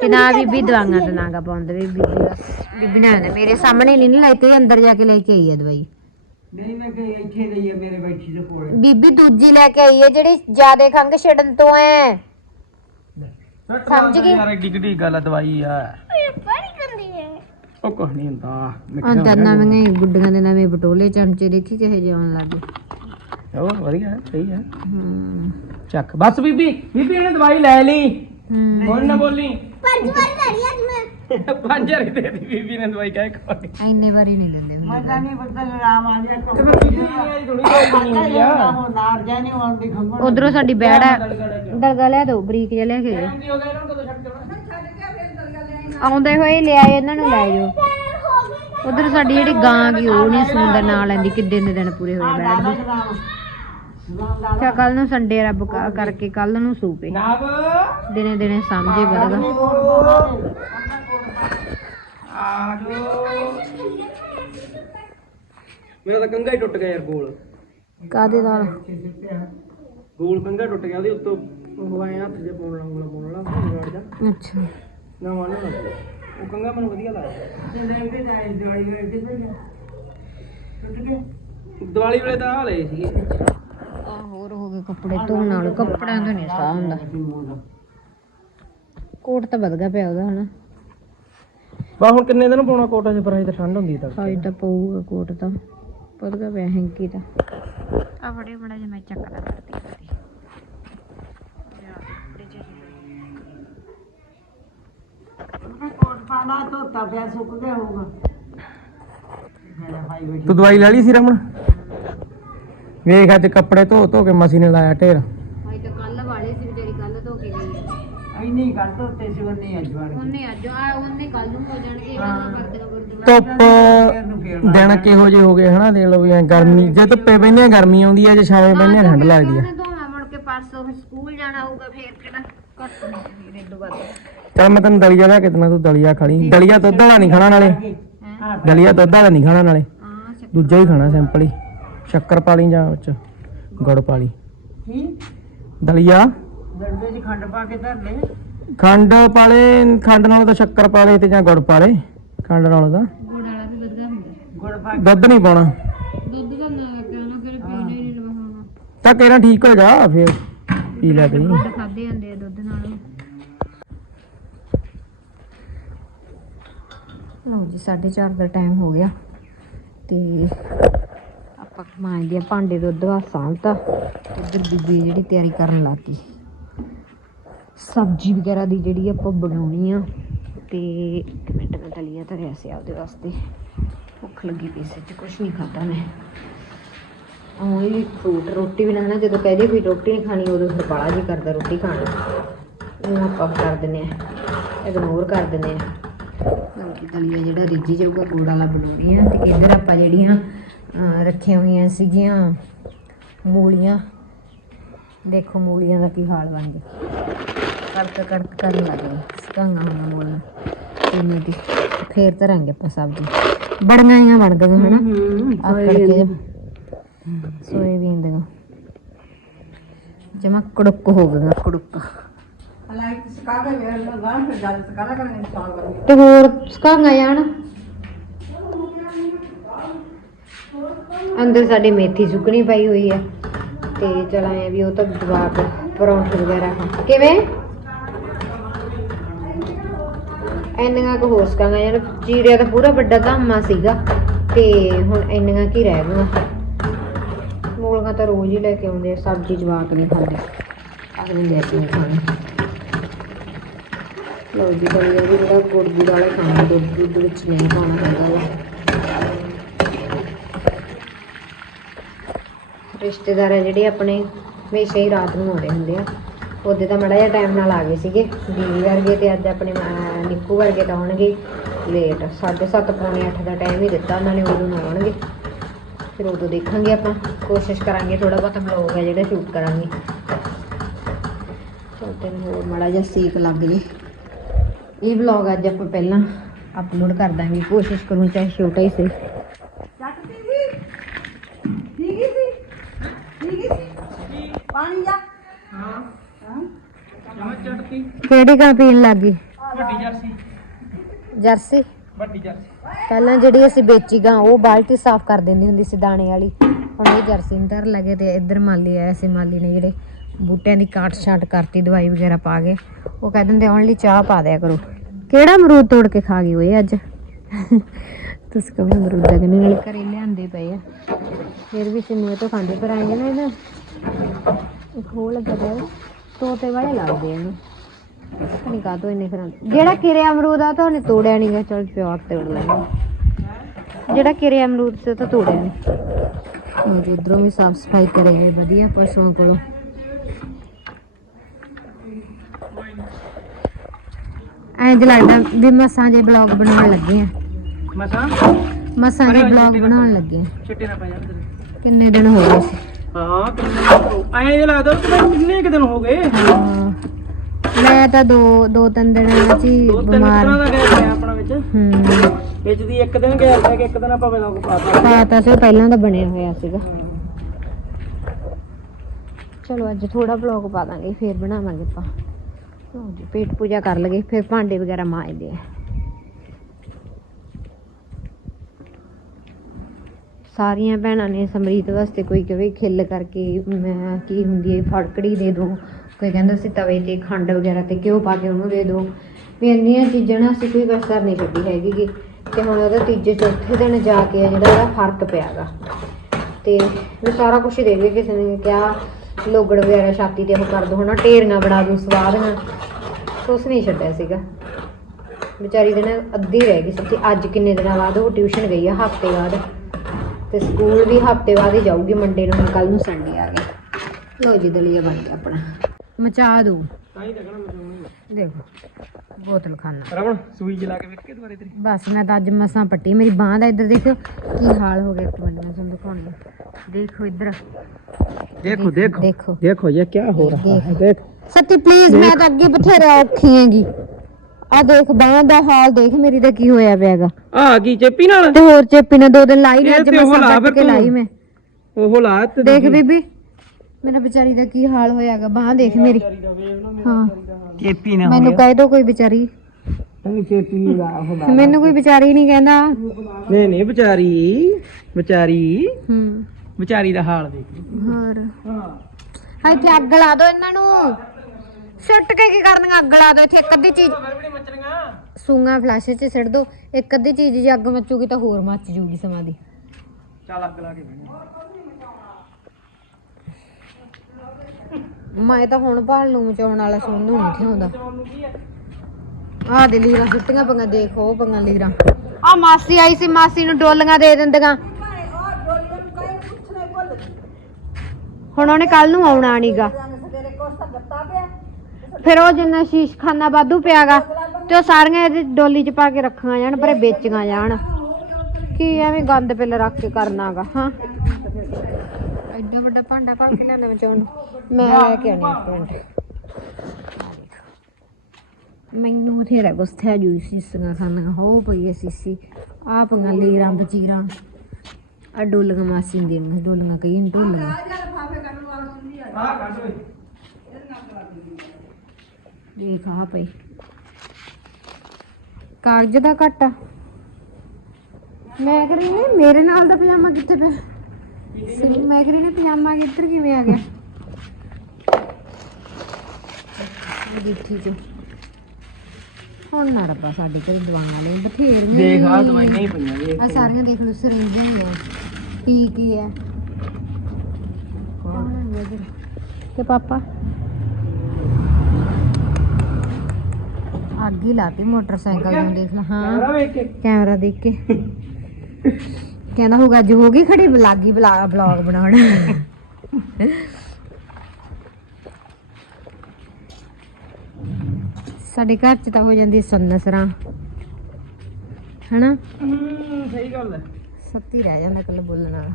ਤੇ ਨਾ ਬੀਬੀ ਦਵਾਈਆਂ ਤੋਂ ਨਾਗਾ ਪਾਉਣ ਦੇਵੇ ਬੀਬੀ ਬੀਬੀ ਨਾ ਮੇਰੇ ਸਾਹਮਣੇ ਨਹੀਂ ਨਾ ਲੈ ਕੇ ਅੰਦਰ ਜਾ ਕੇ ਲੈ ਕੇ ਆਈ ਹੈ ਦਵਾਈ। ਨਹੀਂ ਮੈਂ ਕਿ ਇੱਥੇ ਲਈ ਆ ਮੇਰੇ ਬੈਠੀ ਦੇ ਕੋਲੇ। ਬੀਬੀ ਦੂਜੀ ਲੈ ਕੇ ਆਈ ਹੈ ਜਿਹੜੀ ਜਿਆਦੇ ਖੰਘ ਛੱਡਣ ਤੋਂ ਐ। ਸਮਝ ਗਈ? ਯਾਰ ਏਡੀ ਕਿੱਡੀ ਗੱਲ ਆ ਦਵਾਈ ਆ। ਬੜੀ ਗੰਦੀ ਹੈ ਉਹ ਕੁਛ ਨਹੀਂ ਹੁੰਦਾ ਹੁਣ ਤਾਂ ਨਵੇਂ ਹੀ ਗੁੱਡੀਆਂ ਦੇ ਨਵੇਂ ਬਟੋਲੇ ਚਮਚੇ ਦੇਖੀ ਕਿਹੇ ਜਿਹੇ ਆਉਣ ਲੱਗੇ ਉਹ ਵਧੀਆ ਸਹੀ ਹੈ ਹੂੰ। ਚੱਕ ਬਸ ਬੀਬੀ ਬੀਬੀ ਇਹਨੇ ਦਵਾਈ ਲੈ ਲਈ। ਹੁਣ ਨਾ ਬੋਲੀ। ਪੰਜ ਵਾਰ ਲੜੀ ਅੱਜ ਮੈਂ। 5000 ਦੇ ਦਿੱਤੀ ਬੀਬੀ ਨੇ ਦਵਾਈ ਕਹਿ ਖਾ ਕੇ। ਇੰਨੇ ਵਾਰੀ ਨਹੀਂ ਦਿੰਦੇ ਹੁੰਦੇ। ਤੇ ਮੈਂ ਬੀਬੀ ਦੀ ਥੋੜੀ ਬੋਲਣੀ ਹੁੰਦੀ ਆ। ਉਧਰੋਂ ਸਾਡੀ ਬੈੜ ਹੈ ਦਲਗਾ ਲੈ ਦੋ ਬਰੀਕ ਜਿਹਾ ਲੈ ਕੇ। ਕੀ ਹੋ ਗਿਆ ਇਹਨਾਂ ਨੂੰ ਕਦੋਂ ਛੱਡ ਜਾਣਾ ਆਉਂਦੇ ਹੋਏ ਲੈ ਆਏ ਇਹਨਾਂ ਨੂੰ ਲੈ ਜਾਓ। ਉਧਰ ਸਾਡੀ ਜਿਹੜੀ ਗਾਂ ਗਈ ਉਹ ਨਹੀਂ ਸੁੰਦਰ ਨਾਲ ਲੈਂਦੀ ਕਿੱਡੇ ਦੇ ਦਿਨ ਪੂਰੇ ਹੋਏ ਬੈਠ ਦੇ। ਚਾ ਕੱਲ ਨੂੰ ਸੰਡੇ ਰੱਬ ਕ- ਕਰਕੇ ਕੱਲ ਨੂੰ ਸੂਪੇ। ਨਾਬ ਦਿਨੇ ਦਿਨੇ ਸਮਝੇ ਜੋ ਮੇਰਾ ਤਾਂ ਕੰਗਾ ਹੀ ਟੁੱਟ ਗਿਆ ਯਾਰ ਗੋਲ। ਕਾਦੇ ਨਾਲ? ਗੋਲ ਕੰਗਾ ਟੁੱਟ ਗਿਆ ਉਹਦੇ ਉੱਤੋਂ ਉਹ ਆਏ ਹੱਥ ਜੇ ਪਾਉਣ ਵਾਲਾ ਪਾਉਣ ਵਾਲਾ ਗਾੜ ਜਾ। ਅੱਛਾ। ਨਾ ਮੰਨ ਨਾ ਉਹ ਕੰਗਾ ਮੈਨੂੰ ਵਧੀਆ ਲੱਗਦਾ। ਜੇ ਲੈ ਕੇ ਜਾਏ ਦਿਵਾਲੀ ਵੇਲੇ ਕਿੱਥੇ ਗਿਆ ਟੁੱਟ ਗਿਆ ਦਿਵਾਲੀ ਵੇਲੇ ਤਾਂ ਆ ਲਏ ਸੀਗੇ। ਆ ਹੋਰ ਹੋ ਗਏ ਕੱਪੜੇ ਧੋਣ ਨਾਲ। ਕੱਪੜਿਆਂ ਤੋਂ ਨਹੀਂ ਸਾਹ ਹੁੰਦਾ ਕੋਟ ਤਾਂ ਵਧਗਾ ਪਿਆ ਉਹਦਾ ਹਨਾ। ਬਾ ਹੁਣ ਕਿੰਨੇ ਦਿਨ ਪਾਉਣਾ ਕੋਟਾ? ਚ ਪਰ ਤਾਂ ਠੰਡ ਹੁੰਦੀ ਤਾਂ ਸਾਈ ਤਾਂ ਪਊਗਾ ਕੋਟ ਤਾਂ। ਵਧਗਾ ਪਿਆ ਹੈਂਕੀ ਤਾਂ। ਆ ਬੜੇ ਬੜਾ ਜਿਹਾ ਮੈਂ ਚੱਕਦਾ ਕਰਦੀ ਕਰਦੀ ਤੂੰ। ਦਵਾਈ ਲੈ ਲਈ ਸੀ ਰਮਣ ਵੇਖ ਅੱਜ ਕੱਪੜੇ ਧੋ ਧੋ ਕੇ ਮਸੀਂ ਨੇ ਲਾਇਆ ਢੇਰ। ਹਾਈ ਤਾਂ ਕੱਲ ਵਾਲੇ ਸੀ ਵਿਚਾਰੀ ਕੱਲ ਧੋ ਕੇ ਗਈ। ਹੈ ਇੰਨੀ ਗੱਲ ਧੋਤੇ ਸੀ ਉਹਨੇ ਅੱਜ ਵਾਲੀ। ਉਹਨੇ ਅੱਜ ਆ ਉਹਨੇ ਕੱਲ ਨੂੰ ਹੋ ਜਾਣਗੇ ਇਹਨਾਂ ਦਾ ਕਰਦਿਆਂ ਕਰਦਿਆਂ ਧੁੱਪ ਦਿਨ ਕਿਹੋ ਜਿਹੇ ਹੋ ਗਏ ਹਨਾ ਦੇਖ ਲਓ ਵੀ ਐਂ ਗਰਮੀ ਜੇ ਧੁੱਪੇ ਬੈਨੇ ਗਰਮੀ ਆਉਂਦੀ ਹੈ ਜੇ ਛਾਵੇਂ ਬੈਨੇ ਠੰਡ ਲੱਗਦੀ ਹੈ ਉਹਨੇ ਧੋਣਾ ਮੁੜ ਕੇ ਪਰਸੋਂ ਫਿਰ ਸਕੂਲ ਜਾਣਾ ਹੋਊਗਾ ਫੇਰ ਕਿਹੜਾ ਘੱਟ ਨਹੀਂ ਫਿਰ ਇਦੋਂ ਬਾਅਦ। ਚਲ ਮੈਂ ਤੈਨੂੰ ਦਲੀਆ ਲਿਆ ਕੇ ਦੇਣਾ ਤੂੰ ਦਲੀਆ ਖਾ ਲਈ। ਦਲੀਆ ਦੁੱਧ ਵਾਲਾ ਨਹੀਂ ਖਾਣਾ ਨਾਲੇ। ਹੈ? ਦਲੀਆ ਦੁੱਧ ਵਾਲਾ ਨਹੀਂ ਖਾਣਾ ਨਾਲੇ। ਹਾਂ ਦੂਜਾ ਹੀ ਖਾਣਾ। ਸਿੰਪਲ ਹੀ। ਸ਼ੱਕਰ ਪਾ ਲਈ ਜਾਂ ਵਿੱਚ ਗੁੜ ਪਾ ਲਈ ਦਲੀਆ ਖੰਡ ਪਾ ਲੈ ਖੰਡ ਨਾਲੋਂ ਤਾਂ ਸ਼ੱਕਰ ਪਾ ਲੈ ਤੇ ਜਾਂ ਗੁੜ ਪਾ ਲੈ ਖੰਡ ਨਾਲੋਂ ਤਾਂ। ਗੁੜ ਵਾਲਾ ਵੀ ਵਧੀਆ ਹੁੰਦਾ। ਦੁੱਧ ਨਹੀਂ ਪਾਉਣਾ। ਦੁੱਧ ਦਾ ਨਾ ਕਹਿਣਾ ਫਿਰ ਪੀਣਾ ਹੀ ਨਹੀਂ ਲਵਾਉਣਾ ਤਾਂ ਕਹਿਣਾ ਠੀਕ ਹੋ ਜਾ ਫਿਰ ਪੀ ਲੈ ਪਈ ਗੁੜ ਖਾਦੇ ਜਾਂਦੇ ਆ ਦੁੱਧ ਨਾਲ। ਲਓ ਜੀ 4:30 ਦਾ ਟਾਈਮ ਹੋ ਗਿਆ ਤੇ ਆਪਾਂ ਮਾਂਜਦੇ ਆ ਭਾਂਡੇ ਦੁੱਧ ਵਾ ਸਾਂਭਤਾ ਤੇ ਇੱਧਰ ਬੀਬੀ ਜਿਹੜੀ ਤਿਆਰੀ ਕਰਨ ਲੱਗੀ ਸਬਜ਼ੀ ਵਗੈਰਾ ਦੀ ਜਿਹੜੀ ਆਪਾਂ ਬਣਾਉਣੀ ਆ, ਤੇ ਇੱਕ ਮਿੰਟ ਮੈਂ ਦਲੀਆ ਧਰਿਆ ਸੀ ਆਪਦੇ ਵਾਸਤੇ। ਭੁੱਖ ਲੱਗੀ ਪਈ ਸੀ ਤੇ ਕੁਝ ਨਹੀਂ ਖਾਦਾ ਮੈਂ। ਉਹ ਫਰੂਟ ਰੋਟੀ ਵੀ ਨਾ ਨਾ ਜਦੋਂ ਕਹਦੇ ਕੋਈ ਰੋਟੀ ਨਹੀਂ ਖਾਣੀ, ਉਦੋਂ ਫਿਰ ਬਾਲਾ ਜੀ ਕਰਦਾ ਰੋਟੀ ਖਾਣ। ਉਹ ਆਪਾਂ ਕਰ ਦਿੰਦੇ ਆ ਇਗਨੋਰ ਕਰ ਦਿੰਦੇ ਆ ਕਿਉਂਕਿ ਦਲੀਆ ਜਿਹੜਾ ਰਿੱਝੀ ਜਾਊਗਾ, ਗੁੜ ਵਾਲਾ ਬਣਾਉਣੀ ਆ, ਤੇ ਇੱਧਰ ਆਪਾਂ ਜਿਹੜੀਆਂ ਰੱਖੀਆਂ ਹੋਈਆਂ ਸੀਗੀਆਂ ਮੂਲੀਆਂ। ਦੇਖੋ ਮੂਲੀਆਂ ਦਾ ਕੀ ਹਾਲ ਬਣ ਗਿਆ। ਕੜਕ ਕੜਕ ਕਰਨ ਲੱਗ ਗਈ ਸਕਾਂਗਾ ਹੁਣ ਮੂਲੀਆਂ। ਮੈਂ ਦੀ ਫੇਰ ਧਰਾਂਗੇ ਆਪਾਂ ਸਬਜ਼ੀ। ਬੜੀਆਂ ਹੀ ਬਣ ਗਈਆਂ ਹਨਾ। ਆਕੜ ਕੇ ਸੋਇਆਬੀਨ। ਦੀਆਂ ਜਮਾ ਕੜਕ ਹੋ ਗਈਆਂ ਕੜਕ। ਤੇ ਹੋਰ ਸੁਕਾਂਗਾ ਜਾਣ। ਅੰਦਰ ਸਾਡੇ ਮੇਥੀ ਸੁੱਕਣੀ ਪਈ ਹੋਈ ਹੈ। ਤੇ ਚਲ ਆਏ ਵੀ ਉਹ ਤਾਂ ਜਵਾਬ ਪਰੌਂਠੇ ਵਗੈਰਾ ਖਾ। ਕਿਵੇਂ? ਇੰਨੀਆਂ ਕੁ ਹੋਰ ਸੁਕਾਂਗਾ ਯਾਰ, ਜੀਰਿਆ ਤਾਂ ਪੂਰਾ ਵੱਡਾ ਧਾਮਾ ਸੀਗਾ, ਤੇ ਹੁਣ ਇੰਨੀਆਂ ਕੀ ਰਹਿ ਗਈਆਂ। ਮੂਲੀਆਂ ਤਾਂ ਰੋਜ਼ ਹੀ ਲੈ ਕੇ ਆਉਂਦੇ ਆ, ਸਬਜ਼ੀ ਜਵਾਕ ਨਹੀਂ ਖਾਂਦੇ। ਅਗਲੇ ਲੈ ਕੇ ਖਾਣੀ ਲਓ ਜੀ ਦਲੀਆ ਵੀ ਜਿਹੜਾ ਗੁੜ ਗੁੜ ਵਾਲਾ ਖਾਣਾ ਦੁੱਧ ਦੁੱਧ ਵਿੱਚ ਨਹੀਂ ਪਾਉਣਾ ਹੈਗਾ। ਵਾ ਰਿਸ਼ਤੇਦਾਰ ਆ ਜਿਹੜੇ ਆਪਣੇ ਹਮੇਸ਼ਾ ਹੀ ਰਾਤ ਨੂੰ ਆਉਂਦੇ ਹੁੰਦੇ ਆ। ਉਹਦੇ ਤਾਂ ਮੜਾ ਜਿਹਾ ਟਾਈਮ ਨਾਲ ਆ ਗਏ ਸੀਗੇ। ਦੀਦੀ ਵਰਗੇ ਤੇ ਅੱਜ ਆਪਣੇ ਅਹ, ਨਿੱਕੂ ਵਰਗੇ ਤਾਂ ਆਉਣਗੇ। ਲੇਟ 7:30 ਪੌਣੇ 8 ਦਾ ਟਾਈਮ ਹੀ ਦਿੱਤਾ ਉਹਨਾਂ ਨੇ ਉਦੋਂ ਨੂੰ ਆਉਣਗੇ। ਫਿਰ ਉਦੋਂ ਦੇਖਾਂਗੇ ਆਪਾਂ। ਕੋਸ਼ਿਸ਼ ਕਰਾਂਗੇ ਥੋੜਾ ਬਹੁਤ ਵਲੌਗ ਹੈ ਜਿਹੜਾ ਸ਼ੂਟ ਕਰਾਂਗੇ। ਚਲਤੇ ਨੂੰ ਹੋਰ ਮਾੜਾ ਜਿਹਾ ਸੇਕ ਲੱਗ ਜੇ। ਇਹ ਵਲੌਗ ਅੱਜ ਆਪਾਂ ਪਹਿਲਾਂ ਅਪਲੋਡ ਕਰ ਦਾਂਗੇ। ਕੋਸ਼ਿਸ਼ ਕਰੂੰ ਚਾਹੇ ਛੋਟਾ ਹੀ ਸੀ। ਸਹੀ ਜਮਾ ਚਟਤੀ ਕਿਹੜੀ ਕਾਂ ਪੀਣ ਲੱਗੀ? ਵੱਡੀ ਜਰਸੀ। ਜਰਸੀ? ਵੱਡੀ ਜਰਸੀ। ਪਹਿਲਾਂ ਜਿਹੜੀ ਅਸੀਂ ਵੇਚੀ ਗਾਂ ਉਹ ਬਾਲਟੀ ਸਾਫ਼ ਕਰ ਦਿੰਦੀ ਹੁੰਦੀ ਸੀ ਦਾਣੇ ਵਾਲੀ। ਹੁਣ ਇਹ ਜਰਸੀ ਨੂੰ ਧਰ ਲੱਗੇ ਤੇ ਇੱਧਰ ਮਾਲੀ ਆਇਆ ਸੀ ਮਾਲੀ ਨੇ ਜਿਹੜੇ ਬੂਟਿਆਂ ਦੀ ਕਾਟ ਛਾਂਟ ਕਰਤੀ ਦਵਾਈ ਵਗੈਰਾ ਪਾ ਕੇ ਉਹ ਕਹਿ ਦਿੰਦੇ ਓਨਲੀ ਚਾਹ ਪਾ ਦਿਆ ਕਰੋ। ਕਿਹੜਾ ਅਮਰੂਦ ਤੋੜ ਕੇ ਖਾ ਗਏ ਓਏ ਅੱਜ? ਤੁਸੀਂ ਕभी ਅਮਰੂਦ ਦਾ ਕਹਿੰਦੇ ਨਾਲ ਘਰੇ ਲਿਆਂਦੇ ਪਏ ਆ। ਫਿਰ ਵੀ ਇਹ ਤੋਂ ਖਾਂਦੇ ਪਰ ਆਏ ਨਾ ਇਹਦਾ? ਇੱਕ ਹੋ ਲੱਗਾ ਪਿਆ ਤੋਤੇ ਵਾਲੇ ਲੱਗਦੇ ਇਹਨੂੰ। ਪਤਾ ਨਹੀਂ ਕਾਹਤੋਂ ਇੰਨੇ ਫਿਰ ਜਿਹੜਾ ਕਿਰਿਆ ਅਮਰੂਦ ਆ ਤਾਂ ਉਹਨੇ ਤੋੜਿਆ ਨਹੀਂ ਗਾ। ਚਲ ਪਿਓਰ ਤੋੜ ਲੈਣਾ ਜਿਹੜਾ ਕਿਰਿਆ ਅਮਰੂਦ ਸੀ ਉਹ ਤਾਂ ਤੋੜਿਆ ਨਹੀਂ ਉਹ ਇਧਰੋਂ ਵੀ ਸਾਫ਼ ਸਫ਼ਾਈ ਕਰੇ ਗਏ ਵਧੀਆ ਪਸ਼ੂਆਂ ਕੋਲੋਂ। ਐਂਜ ਲੱਗਦਾ ਵੀ ਮਸਾਂ ਜੇ ਬਲੌਗ ਬਣਾਉਣ ਲੱਗੇ ਆ। ਮਸਾਂ? ਮਸਾਂ ਜੇ ਬਲੌਗ ਬਣਾਉਣ ਲੱਗੇ ਆ। ਛਿੱਟੇ ਨਾ ਪੈ ਜਾਂਦੇ ਕਿੰਨੇ ਦਿਨ ਹੋ ਗਏ ਸੀ? ਹਾਂ ਐਂ ਜੇ ਲੱਗਦਾ ਕਿ ਮੈਂ ਕਿੰਨੇ ਕੁ ਦਿਨ ਹੋ ਗਏ। ਹਾਂ। ਮੈਂ ਤਾਂ ਦੋ ਦੋ ਤਿੰਨ ਦਿਨਾਂ ਚ ਹੀ ਦੋ ਤਿੰਨ ਬਿਮਾਰ ਦਿਨਾਂ ਦਾ ਗੈਪ ਪਿਆ ਆਪਣਾ ਵਿੱਚ। ਹੂੰ। ਵਿੱਚ ਦੀ ਇੱਕ ਦਿਨ ਗੈਪ ਪੈ ਕੇ ਇੱਕ ਦਿਨ ਆਪਾਂ ਵਲੋਗ ਪਾਤਾ। ਪਾਤਾ ਸੀ ਉਹ ਪਹਿਲਾਂ ਦਾ ਬਣਿਆ ਹੋਇਆ ਸੀਗਾ। ਚਲੋ ਅੱਜ ਥੋੜਾ ਬਲੌਗ ਪਾ ਦਾਂਗੇ ਫਿਰ ਬਣਾਵਾਂਗੇ ਆਪਾਂ। ਲਓ ਜੀ ਪੇਟ ਪੂਜਾ ਕਰ ਲਗੇ ਫਿਰ ਭਾਂਡੇ ਵਗੈਰਾ ਮਾਂਜਦੇ ਆ। ਸਾਰੀਆਂ ਭੈਣਾਂ ਨੇ ਸਮਰੀਤ ਵਾਸਤੇ ਕੋਈ ਕਵੇ ਖਿੱਲ ਕਰਕੇ ਮੈਂ ਕੀ ਹੁੰਦੀ ਹੈ ਫੜਕੜੀ ਦੇ ਦਿਓ ਕੋਈ ਕਹਿੰਦਾ ਸੀ ਤਵੇ ਤੇ ਖੰਡ ਵਗੈਰਾ ਤੇ ਘਿਓ ਪਾ ਕੇ ਉਹਨੂੰ ਦੇ ਦਿਓ ਵੀ ਇੰਨੀਆਂ ਚੀਜ਼ਾਂ ਨਾ ਅਸੀਂ ਕੋਈ ਕਸਰ ਨਹੀਂ ਛੱਡੀ ਹੈਗੀ ਗੀ ਅਤੇ ਹੁਣ ਉਹਦਾ ਤੀਜੇ, ਚੌਥੇ ਦਿਨ ਜਾ ਕੇ ਆ ਜਿਹੜਾ ਉਹਦਾ ਫ਼ਰਕ ਪਿਆ ਗਾ ਅਤੇ ਮੈਂ ਸਾਰਾ ਕੁਝ ਦੇ ਦੇ ਕਿਸੇ ਨੇ ਕਿਹਾ ਲੋਗੜ ਵਗੈਰਾ ਛਾਤੀ ਤੇ ਉਹ ਕਰ ਦੋ, ਹਨਾ ਢੇਰੀਆਂ ਬਣਾ ਦੂੰ ਸਵਾਦ ਨਾਲ ਕੁਛ ਨਹੀਂ ਛੱਡਿਆ ਸੀਗਾ। ਵਿਚਾਰੀ ਦੇ ਨਾਲ ਅੱਧੀ ਰਹਿ ਗਈ ਸੱਚੀ ਅੱਜ ਕਿੰਨੇ ਦਿਨਾਂ ਬਾਅਦ ਉਹ ਟਿਊਸ਼ਨ ਗਈ ਆ, ਹਫ਼ਤੇ ਬਾਅਦ। ਤੇ ਸਕੂਲ ਵੀ ਹਫ਼ਤੇ ਬਾਅਦ ਹੀ ਜਾਊਗੀ ਮੰਡੇ ਨੂੰ ਕੱਲ ਨੂੰ ਸੰਡੇ ਆ ਗਿਆ। ਲੋ ਜੀ ਦਲੀਆ ਬਣ ਗਿਆ ਆਪਣਾ। ਮਚਾ ਦੋ। ਦੇਖੋ ਬੋਤਲ ਖਾਨਾ। ਰਵਣ ਸੂਈ ਜਲਾ ਕੇ ਵੇਖ ਕੇ ਦੁਬਾਰੇ ਤੇਰੀ? ਬਸ ਮੈਂ ਤਾਂ ਅੱਜ ਮਸਾਂ ਪੱਟੀ ਮੇਰੀ ਬਾਹ ਦਾ ਇੱਧਰ ਦੇਖੋ ਕੀ ਹਾਲ ਹੋ ਗਿਆ। ਇੱਕ ਮਿੰਟ ਮੈਂ ਤੁਹਾਨੂੰ ਦਿਖਾਉਣੀ ਦੇਖੋ ਇੱਧਰ। ਦੇਖੋ ਦੇਖੋ ਦੇਖੋ। ਇਹ ਕੀ ਹੋ ਰਿਹਾ ਹੈ। ਦੇਖ। ਸੱਚੀ ਪਲੀਜ਼ ਮੈਂ ਤਾਂ ਅੱਗੇ ਬਥੇਰਾ ਔਖੀ ਹੈਗੀ। ਆ ਦੇਖ ਬਾਂਹ ਦਾ ਹਾਲ ਦੇਖ ਮੇਰੀ ਦਾ ਕੀ ਹੋਇਆ ਪਿਆਗਾ ਆ ਕੀ ਚੇਪੀ ਨਾਲ? ਤੇ ਹੋਰ ਚੇਪੀ ਨੇ ਦੋ ਦਿਨ ਲਾਈ ਨੇ ਅੱਜ ਮੈਂ ਫਿਰ ਕੇ। ਲਾਈ ਮੈਂ। ਉਹ ਲਾ ਤੇ ਦੇਖ ਬੀਬੀ ਮੇਰਾ ਵਿਚਾਰੀ ਦਾ ਕੀ ਹਾਲ ਹੋਇਆਗਾ ਬਾਂਹ ਦੇਖ ਮੇਰੀ। ਹਾਂ। ਚੇਪੀ ਨਾ ਮੈਨੂੰ ਕਹਿ ਦੋ ਕੋਈ ਵਿਚਾਰੀ। ਨਹੀਂ ਚੇਪੀ ਦਾ ਉਹ ਲਾ। ਮੈਨੂੰ ਕੋਈ ਵਿਚਾਰੀ ਨਹੀਂ ਕਹਿੰਦਾ। ਨਹੀਂ ਨਹੀਂ ਵਿਚਾਰੀ ਵਿਚਾਰੀ। ਹੂੰ। ਵਿਚਾਰੀ ਦਾ ਹਾਲ ਦੇਖ। ਹੋਰ। ਹਾਂ ਹਾਂ। ਇੱਥੇ ਅੱਗ ਲਾ ਦੋ ਇਹਨਾਂ ਨੂੰ। ਸੁੱਟ ਕੇ ਕੀ ਕਰਨਗਾ ਅੱਗ ਲਾ ਦੋ ਇੱਥੇ ਇੱਕ ਅੱਧੀ ਚੀਜ਼ ਸੂੰਗਾ ਫਲੈਸ਼ 'ਚ ਸਿੱਟ ਦੋ ਇੱਕ ਅੱਧੀ ਚੀਜ਼ ਜੇ ਅੱਗ ਮੱਚੂਗੀ ਤਾਂ ਹੋਰ ਮੱਚ ਜੂਗੀ ਸਮਾਂ ਦੀ। ਚੱਲ ਅੱਗ ਲਾ ਕੇ ਮੈਂ ਤਾਂ ਹੁਣ ਭਾਲ ਨੂੰ ਮਚਾਉਣ ਵਾਲਾ ਸੋਨੂੰ ਨਹੀਂ ਠਿਆਉਂਦਾ ਉਹਨੂੰ ਕੀ ਹੈ ਆਹ ਦੇ ਲੀਰਾਂ ਸੁੱਟੀਆਂ ਪੰਗਾ ਦੇਖੋ ਉਹ ਪੰਗਾ ਲੀਰਾਂ। ਆ ਮਾਸੀ ਆਈ ਸੀ ਮਾਸੀ ਨੂੰ ਡੋਲੀਆਂ ਦੇ ਦਿੰਦੀਆਂ। ਹੁਣ ਉਹਨੇ ਕੱਲ ਨੂੰ ਆਉਣਾ ਨਹੀਂਗਾ ਫਿਰ ਉਹ ਜਿੰਨਾ ਸ਼ੀਸ਼ ਖਾਨਾ ਵਾਧੂ ਪਿਆਗਾ ਤੇ ਉਹ ਸਾਰੀਆਂ ਇਹਦੀ ਡੋਲੀ 'ਚ ਪਾ ਕੇ ਰੱਖੀਆਂ ਜਾਣ ਪਰ ਵੇਚੀਆਂ ਜਾਣ। ਕੀ ਐਵੇਂ ਗੰਦ ਪਿੱਲ ਰੱਖ ਕੇ ਕਰਨਾਗਾ ਹਾਂ? ਐਡਾ ਵੱਡਾ ਭਾਂਡਾ ਭਰ ਕੇ ਲਿਆਂਦਾ ਨੂੰ। ਮੈਂ ਲੈ ਕੇ ਆਣੀ ਇੱਕ ਮਿੰਟ ਮੈਨੂੰ ਬਥੇਰਾ ਗੁੱਸਾ ਜੂ ਸੀਸੀਆਂ ਖਾਣੀਆਂ ਹੋ ਪਈ ਐ ਸੀਸੀ। ਆ ਪੰਗਾ ਲੀਰਾਂ ਬਚੀਰਾਂ ਆ ਡੋਲੀਆਂ ਮਾਸੀ ਦੇ ਮੈਂ ਡੋਲੀਆਂ ਕਈ ਡੋਲੀਆਂ। ਆ ਕੱਢ ਓਏ। ਦੇਖ ਆ ਪਈ। ਕਾਗਜ਼ ਦਾ ਘੱਟ। ਆ ਮੈਂ ਕਰੀ ਨੇ ਮੇਰੇ ਨਾਲ ਦਾ ਪਜਾਮਾ ਕਿੱਥੇ ਪਿਆ? ਮੈਂ ਕਰੀ ਨੇ ਪਜਾਮਾ ਕਿੱਧਰ ਕਿਵੇਂ ਆ ਗਿਆ? ਹੁਣ ਨਾ ਰੱਬਾ ਸਾਡੇ ਘਰੇ ਦਵਾਈਆਂ ਲਈ ਬਥੇਰੀਆਂ ਦੇਖ ਆ। ਦਵਾਈਆਂ ਹੀ ਪਈਆਂ ਆ ਸਾਰੀਆਂ ਦੇਖ ਲਓ ਸਰਿੰਜਾਂ ਹੀ ਆ। ਹੈ ਕੌਣ ਹੈ ਤੇ ਪਾਪਾ? ਅੱਗ ਹੀ ਲਾਤੀ ਮੋਟਰਸਾਈਕਲ ਨੂੰ ਦੇਖ ਲਾ ਹਾਂ। ਕੈਮਰਾ ਦੇਖ ਕੇ। ਕਹਿੰਦਾ ਹੋਊਗਾ ਅੱਜ ਹੋ ਗਈ ਖੜੀ ਬਲਾਗੀ ਬਲੌਗ ਬਣਾਉਣ। ਸਾਡੇ ਘਰ ਚ ਤਾਂ ਹੋ ਜਾਂਦੀ ਸੁੰਨਸਰਾਂ। ਹਨਾ? ਹੂੰ ਸਹੀ ਗੱਲ ਹੈ। ਸੱਤੀ ਰਹਿ ਜਾਂਦਾ ਕੱਲ ਬੋਲਣ ਵਾਲਾ।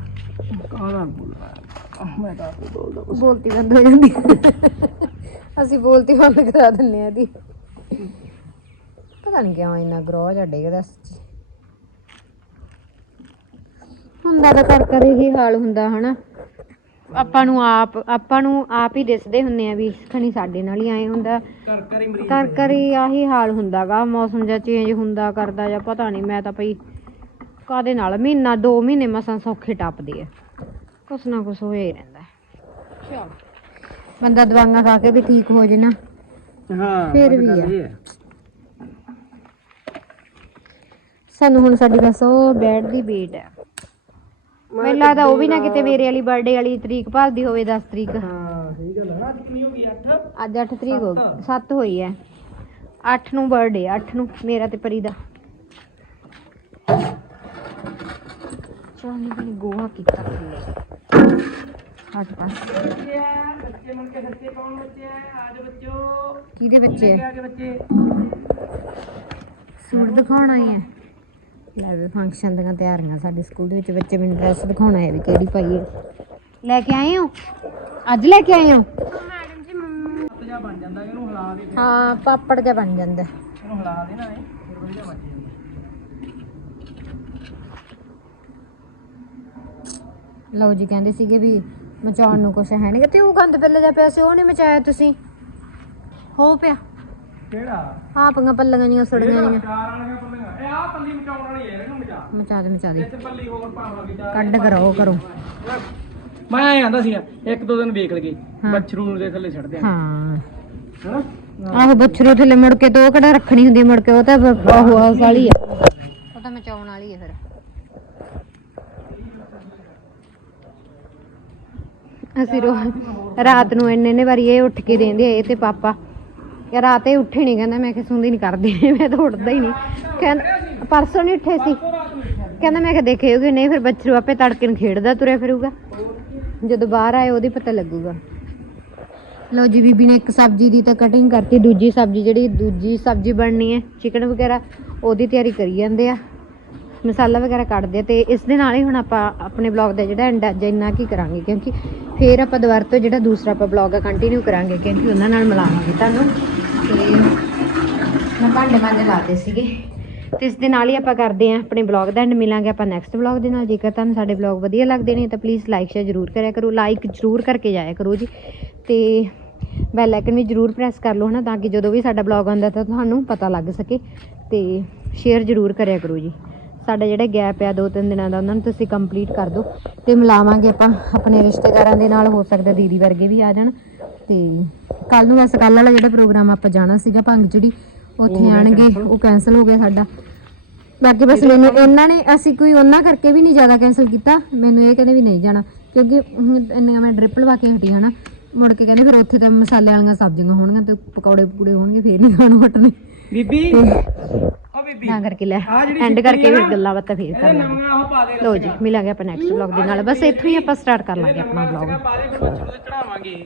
ਕਾਹਦਾ ਬੋਲਣਾ ਮੈਂ ਤਾਂ ਬੋਲਦਾ। ਬੋਲਤੀ ਬੰਦ ਹੋ ਜਾਂਦੀ। ਅਸੀਂ ਬੋਲਤੀ ਬੰਦ ਕਰਾ ਦਿੰਨੇ ਆ ਦੀ ਪਤਾ ਨਹੀਂ ਕਿਉਂ ਇੰਨਾ ਗਰੋਹ ਜਿਹਾ ਡਿੱਗਦਾ ਸੱਚੀ। ਹੁੰਦਾ ਤਾਂ ਕਰ ਕਰ ਹੀ ਹਾਲ ਹੁੰਦਾ ਹਨਾ। ਆਪਾਂ ਨੂੰ ਆਪ ਆਪਾਂ ਨੂੰ ਆਪ ਹੀ ਦਿਸਦੇ ਹੁੰਨੇ ਆ ਵੀ ਖਣੀ ਸਾਡੇ ਨਾਲ ਹੀ ਆਏ ਹੁੰਦਾ। ਕਰ ਕਰ ਹੀ ਮਰੀਜ਼ ਕਰ ਕਰ ਹੀ ਆਹੀ ਹਾਲ ਹੁੰਦਾਗਾ ਮੌਸਮ ਜਿਹਾ ਚੇਂਜ ਹੁੰਦਾ ਕਰਦਾ ਜਾਂ ਪਤਾ ਨਹੀਂ ਮੈਂ ਤਾਂ ਪਈ ਕਾਦੇ ਨਾਲ ਮਹੀਨਾ 2 ਮਹੀਨੇ ਮਸਾਂ ਸੌਖੇ ਟੱਪਦੇ ਆ। ਕੁਛ ਨਾ ਕੁਛ ਹੋਇਆ ਹੀ ਰਹਿੰਦਾ। ਚਲ ਬੰਦਾ ਦਵਾਈਆਂ ਖਾ ਕੇ ਵੀ ਠੀਕ ਹੋ ਜੇ ਨਾ। ਹਾਂ ਫਿਰ ਵੀ ਆ। ਇਹ ਹੈ। ਸਾਨੂੰ ਹੁਣ ਸਾਡੀ ਬਸ ਉਹ ਬੈਡ ਦੀ ਵੇਟ ਹੈ। ਮੈਨੂੰ ਲੱਗਦਾ ਉਹ ਵੀ ਨਾ ਕਿਤੇ ਮੇਰੇ ਵਾਲੀ ਬਰਥਡੇ ਵਾਲੀ ਤਰੀਕ ਭਰਦੀ ਹੋਵੇ 10 ਤਰੀਕ। ਹਾਂ ਸਹੀ ਗੱਲ ਹੈ ਨਾ। ਅੱਜ ਕਿੰਨੀ ਹੋ ਗਈ? 8 ਅੱਜ 8 ਤਰੀਕ ਹੋ ਗਈ। 7 ਹੋਈ ਹੈ। 8 ਨੂੰ ਬਰਥਡੇ 8 ਨੂੰ ਮੇਰਾ ਤੇ ਪਰੀ ਦਾ। ਚਾਹਨੀ ਬਣੀ ਗੋਹਾ ਕੀਤਾ ਥੱਲੇ। ਹਟ ਪਾ। ਬੱਚੇ ਆ ਬੱਚੇ ਮਨ ਕੇ ਸੱਚੇ ਕੌਣ ਬੱਚੇ ਆ? ਆਜ ਬੱਚੋ। ਕਿਹਦੇ ਬੱਚੇ ਆ? ਕੇ ਬੱਚੇ? ਸੂਟ ਦਿਖਾਉਣਾ ਹੀ ਹੈ। ਲੈ ਵੀ ਫੰਕਸ਼ਨ ਦੀਆਂ ਤਿਆਰੀਆਂ ਸਾਡੇ ਸਕੂਲ ਦੇ ਵਿੱਚ ਬੱਚੇ ਮੈਨੂੰ ਡਰੈਸ ਦਿਖਾਉਣਾ ਹੈ ਵੀ ਕਿਹੜੀ ਪਾਈਏ ਲੈ ਕੇ ਆਏ ਹੋ? ਅੱਜ ਲੈ ਕੇ ਆਏ ਹੋ? ਹੱਥ ਜਾ ਬਣ ਜਾਂਦਾ ਇਹਨੂੰ ਹਿਲਾ ਦੇ ਫਿਰ। ਹਾਂ ਪਾਪੜ ਜਿਹਾ ਬਣ ਜਾਂਦਾ। ਇਹਨੂੰ ਹਿਲਾ ਦੇ ਨਾ ਇਹ ਫਿਰ ਵਧੀਆ ਬਣ ਜਾਂਦਾ। ਲਓ ਜੀ ਕਹਿੰਦੇ ਸੀਗੇ ਵੀ ਮਚਾਉਣ ਨੂੰ ਕੁਛ ਹੈ ਨਹੀਂ ਤੇ ਉਹ ਗੰਦ ਪਹਿਲੇ ਜਾ ਪਿਆ ਸੀ ਉਹ ਨਹੀਂ ਮਚਾਇਆ ਤੁਸੀਂ। ਹੋ ਪਿਆ। ਕਿਹੜਾ? ਆਪੀਆਂ ਪੱਲੀਆਂ ਜੀਆਂ ਸੜੀਆਂ ਜੀਆਂ ਚਾਰ ਵਾਲੀਆਂ ਪੱਲੀਆਂ ਇਹ ਆ ਪੱਲੀ ਮਚਾਉਣ ਵਾਲੀ ਹੈ ਇਹਨੂੰ ਮਚਾ। ਮਚਾ ਦੇ ਮਚਾ ਦੇ। ਇੱਥੇ ਪੱਲੀ ਹੋਰ ਪਾਵਾਂਗੇ ਚਾਰ ਕੱਢ ਕਰੋ ਕਰੋ। ਮੈਂ ਆਇਆ ਆਂਦਾ ਸੀਗਾ ਇੱਕ ਦੋ ਦਿਨ ਵੇਖ ਲਗੇ ਹਾਂ। ਬੱਛਰੂ ਨੂੰ ਦੇ ਥੱਲੇ ਛੱਡ ਦਿਆਂ ਹਾਂ। ਹਨਾ? ਆਹੋ ਬੱਛਰੂ ਥੱਲੇ ਮੁੜ ਕੇ ਤੇ ਉਹ ਕਿਹੜਾ ਰੱਖਣੀ ਹੁੰਦੀ ਮੁੜ ਕੇ ਉਹ ਤਾਂ ਬ- ਉਹ ਉਸ ਵਾਲੀ ਆ। ਉਹ ਤਾਂ ਮਚਾਉਣ ਵਾਲੀ ਫਿਰ। ਅਸੀਂ ਰੋ ਰਾਤ ਨੂੰ ਇੰਨੇ ਇੰਨੇ ਵਾਰੀ ਇਹ ਉੱਠ ਕੇ ਦੇਂਦੇ ਆ ਇਹ ਤੇ ਪਾਪਾ। ਕਿ ਰਾਤ ਇਹ ਉੱਠੇ ਨਹੀਂ ਕਹਿੰਦਾ ਮੈਂ ਕਿ ਸੁਣਦੀ ਨਹੀਂ ਕਰਦੀ, ਮੈਂ ਤਾਂ ਉੱਠਦਾ ਹੀ ਨਹੀਂ ਕਹਿੰਦਾ, ਪਰਸੋਂ ਨਹੀਂ ਉੱਠੇ ਸੀ। ਕਹਿੰਦਾ ਮੈਂ ਕਿ ਦੇਖਿਓਗੇ ਨਹੀਂ ਫਿਰ ਬੱਛਰੂ ਆਪੇ ਤੜਕੇ ਨੂੰ ਖੇਡਦਾ ਤੁਰਿਆ ਫਿਰੂਗਾ। ਜਦੋਂ ਬਾਹਰ ਆਏ ਉਹਦੀ ਪਤਾ ਲੱਗੂਗਾ। ਲਓ ਜੀ, ਬੀਬੀ ਨੇ ਇੱਕ ਸਬਜ਼ੀ ਦੀ ਤਾਂ ਕਟਿੰਗ ਕਰਤੀ, ਦੂਜੀ ਸਬਜ਼ੀ ਜਿਹੜੀ ਦੂਜੀ ਸਬਜ਼ੀ ਬਣਨੀ ਹੈ ਚਿਕਨ ਵਗੈਰਾ, ਉਹਦੀ ਤਿਆਰੀ ਕਰੀ ਜਾਂਦੇ ਆ। ਮਸਾਲਾ ਵਗੈਰਾ ਕੱਢਦੇ ਆ ਤੇ ਇਸ ਦੇ ਨਾਲ ਹੀ ਹੁਣ ਆਪਾਂ ਆਪਣੇ ਬਲੌਗ ਦਾ ਜਿਹੜਾ ਐਂਡ ਅੱਜ ਇੰਨਾ ਕੀ ਕਰਾਂਗੇ, ਕਿਉਂਕਿ ਫੇਰ ਆਪਾਂ ਦੁਬਾਰਾ ਤੋਂ ਜਿਹੜਾ ਦੂਸਰਾ ਆਪਾਂ ਬਲੌਗ ਆ ਕੰਟੀਨਿਊ ਕਰਾਂਗੇ, ਕਿਉਂਕਿ ਉਹਨਾਂ ਨਾਲ ਮਿਲਾਵਾਂਗੇ ਤੁਹਾਨੂੰ। ਤੇ ਮੈਂ ਭਾਂਡੇ ਮਾਂਜੇ ਲਾਤੇ ਸੀਗੇ। ਤੇ ਇਸ ਦੇ ਨਾਲ ਹੀ ਆਪਾਂ ਕਰਦੇ ਆਂ ਆਪਣੇ ਬਲੌਗ ਦਾ ਐਂਡ ਮਿਲਾਂਗੇ ਆਪਾਂ ਨੈਕਸਟ ਬਲੌਗ ਦੇ ਨਾਲ। ਜੇਕਰ ਤੁਹਾਨੂੰ ਸਾਡੇ ਬਲੌਗ ਵਧੀਆ ਲੱਗਦੇ ਨੇ, ਤਾਂ ਪਲੀਜ਼ ਲਾਈਕ ਸ਼ੇਅਰ ਜ਼ਰੂਰ ਕਰਿਆ ਕਰੋ। ਲਾਈਕ ਜ਼ਰੂਰ ਕਰਕੇ ਜਾਇਆ ਕਰੋ ਜੀ। ਤੇ ਬੈਲ ਆਈਕਨ ਵੀ ਜ਼ਰੂਰ ਪ੍ਰੈਸ ਕਰ ਲਓ ਹਨਾ, ਤਾਂ ਕਿ ਜਦੋਂ ਵੀ ਸਾਡਾ ਬਲੌਗ ਆਉਂਦਾ ਤਾਂ ਤੁਹਾਨੂੰ ਪਤਾ ਲੱਗ ਸਕੇ। ਤੇ ਸ਼ੇਅਰ ਜ਼ਰੂਰ ਕਰਿਆ ਕਰੋ ਜੀ। ਸਾਡਾ ਜਿਹੜਾ ਗੈਪ ਆ ਦੋ ਤਿੰਨ ਦਿਨਾਂ ਦਾ ਉਹਨਾਂ ਨੂੰ ਤੁਸੀਂ ਕੰਪਲੀਟ ਕਰ ਦਿਓ। ਤੇ ਮਿਲਾਵਾਂਗੇ ਆਪਾਂ ਆਪਣੇ ਰਿਸ਼ਤੇਦਾਰਾਂ ਦੇ ਨਾਲ ਹੋ ਸਕਦਾ ਦੀਦੀ ਵਰਗੇ ਵੀ ਆ ਜਾਣ। ਤੇ ਕੱਲ ਨੂੰ ਬਸ ਕੱਲ ਵਾਲਾ ਜਿਹੜਾ ਪ੍ਰੋਗਰਾਮ ਆਪਾਂ ਜਾਣਾ ਸੀਗਾ ਭੰਗ ਜਿਹੜੀ ਉੱਥੇ ਆਣਗੇ। ਉਹ ਕੈਨਸਲ ਹੋ ਗਿਆ ਸਾਡਾ। ਬਾਕੀ ਬਸ ਮੈਨੂੰ ਇਹਨਾਂ ਨੇ ਅਸੀਂ ਕੋਈ ਉਹਨਾਂ ਕਰਕੇ ਵੀ ਨਹੀਂ ਜ਼ਿਆਦਾ ਕੈਨਸਲ ਕੀਤਾ। ਮੈਨੂੰ ਇਹ ਕਹਿੰਦੇ ਵੀ ਨਹੀਂ ਜਾਣਾ ਕਿਉਂਕਿ ਇੰਨੀਆਂ ਮੈਂ ਡ੍ਰਿਪ ਲਵਾ ਕੇ ਹਟੀ ਹਨਾ ਮੁੜ ਕੇ ਕਹਿੰਦੇ ਫਿਰ ਉੱਥੇ ਤਾਂ ਮਸਾਲੇ ਵਾਲੀਆਂ ਸਬਜ਼ੀਆਂ ਹੋਣਗੀਆਂ ਤੇ ਪਕੌੜੇ ਪਕੂੜੇ ਹੋਣਗੇ ਫੇਰ ਨਹੀਂ ਖਾਣੋਂ ਹਟਨੇ ਬੀਬੀ ਬੀਬੀ। ਤਾਂ ਕਰਕੇ ਲੈ। ਐਂਡ ਕਰਕੇ ਫਿਰ ਨਾ, ਗੱਲਾਂ ਬਾਤਾਂ ਫੇਰ ਕਰ ਲਾਂਗੇ ਲੋ ਜੀ ਮਿਲਾਂਗੇ ਆਪਾਂ ਨੈਕਸਟ ਵਲੌਗ ਦੇ ਨਾਲ। ਬਸ ਇੱਥੋਂ ਹੀ ਆਪਾਂ ਸਟਾਰਟ ਕਰ ਲਾਂਗੇ ਆਪਣਾ ਵਲੌਗ ਚੜਾਵਾਂਗੇ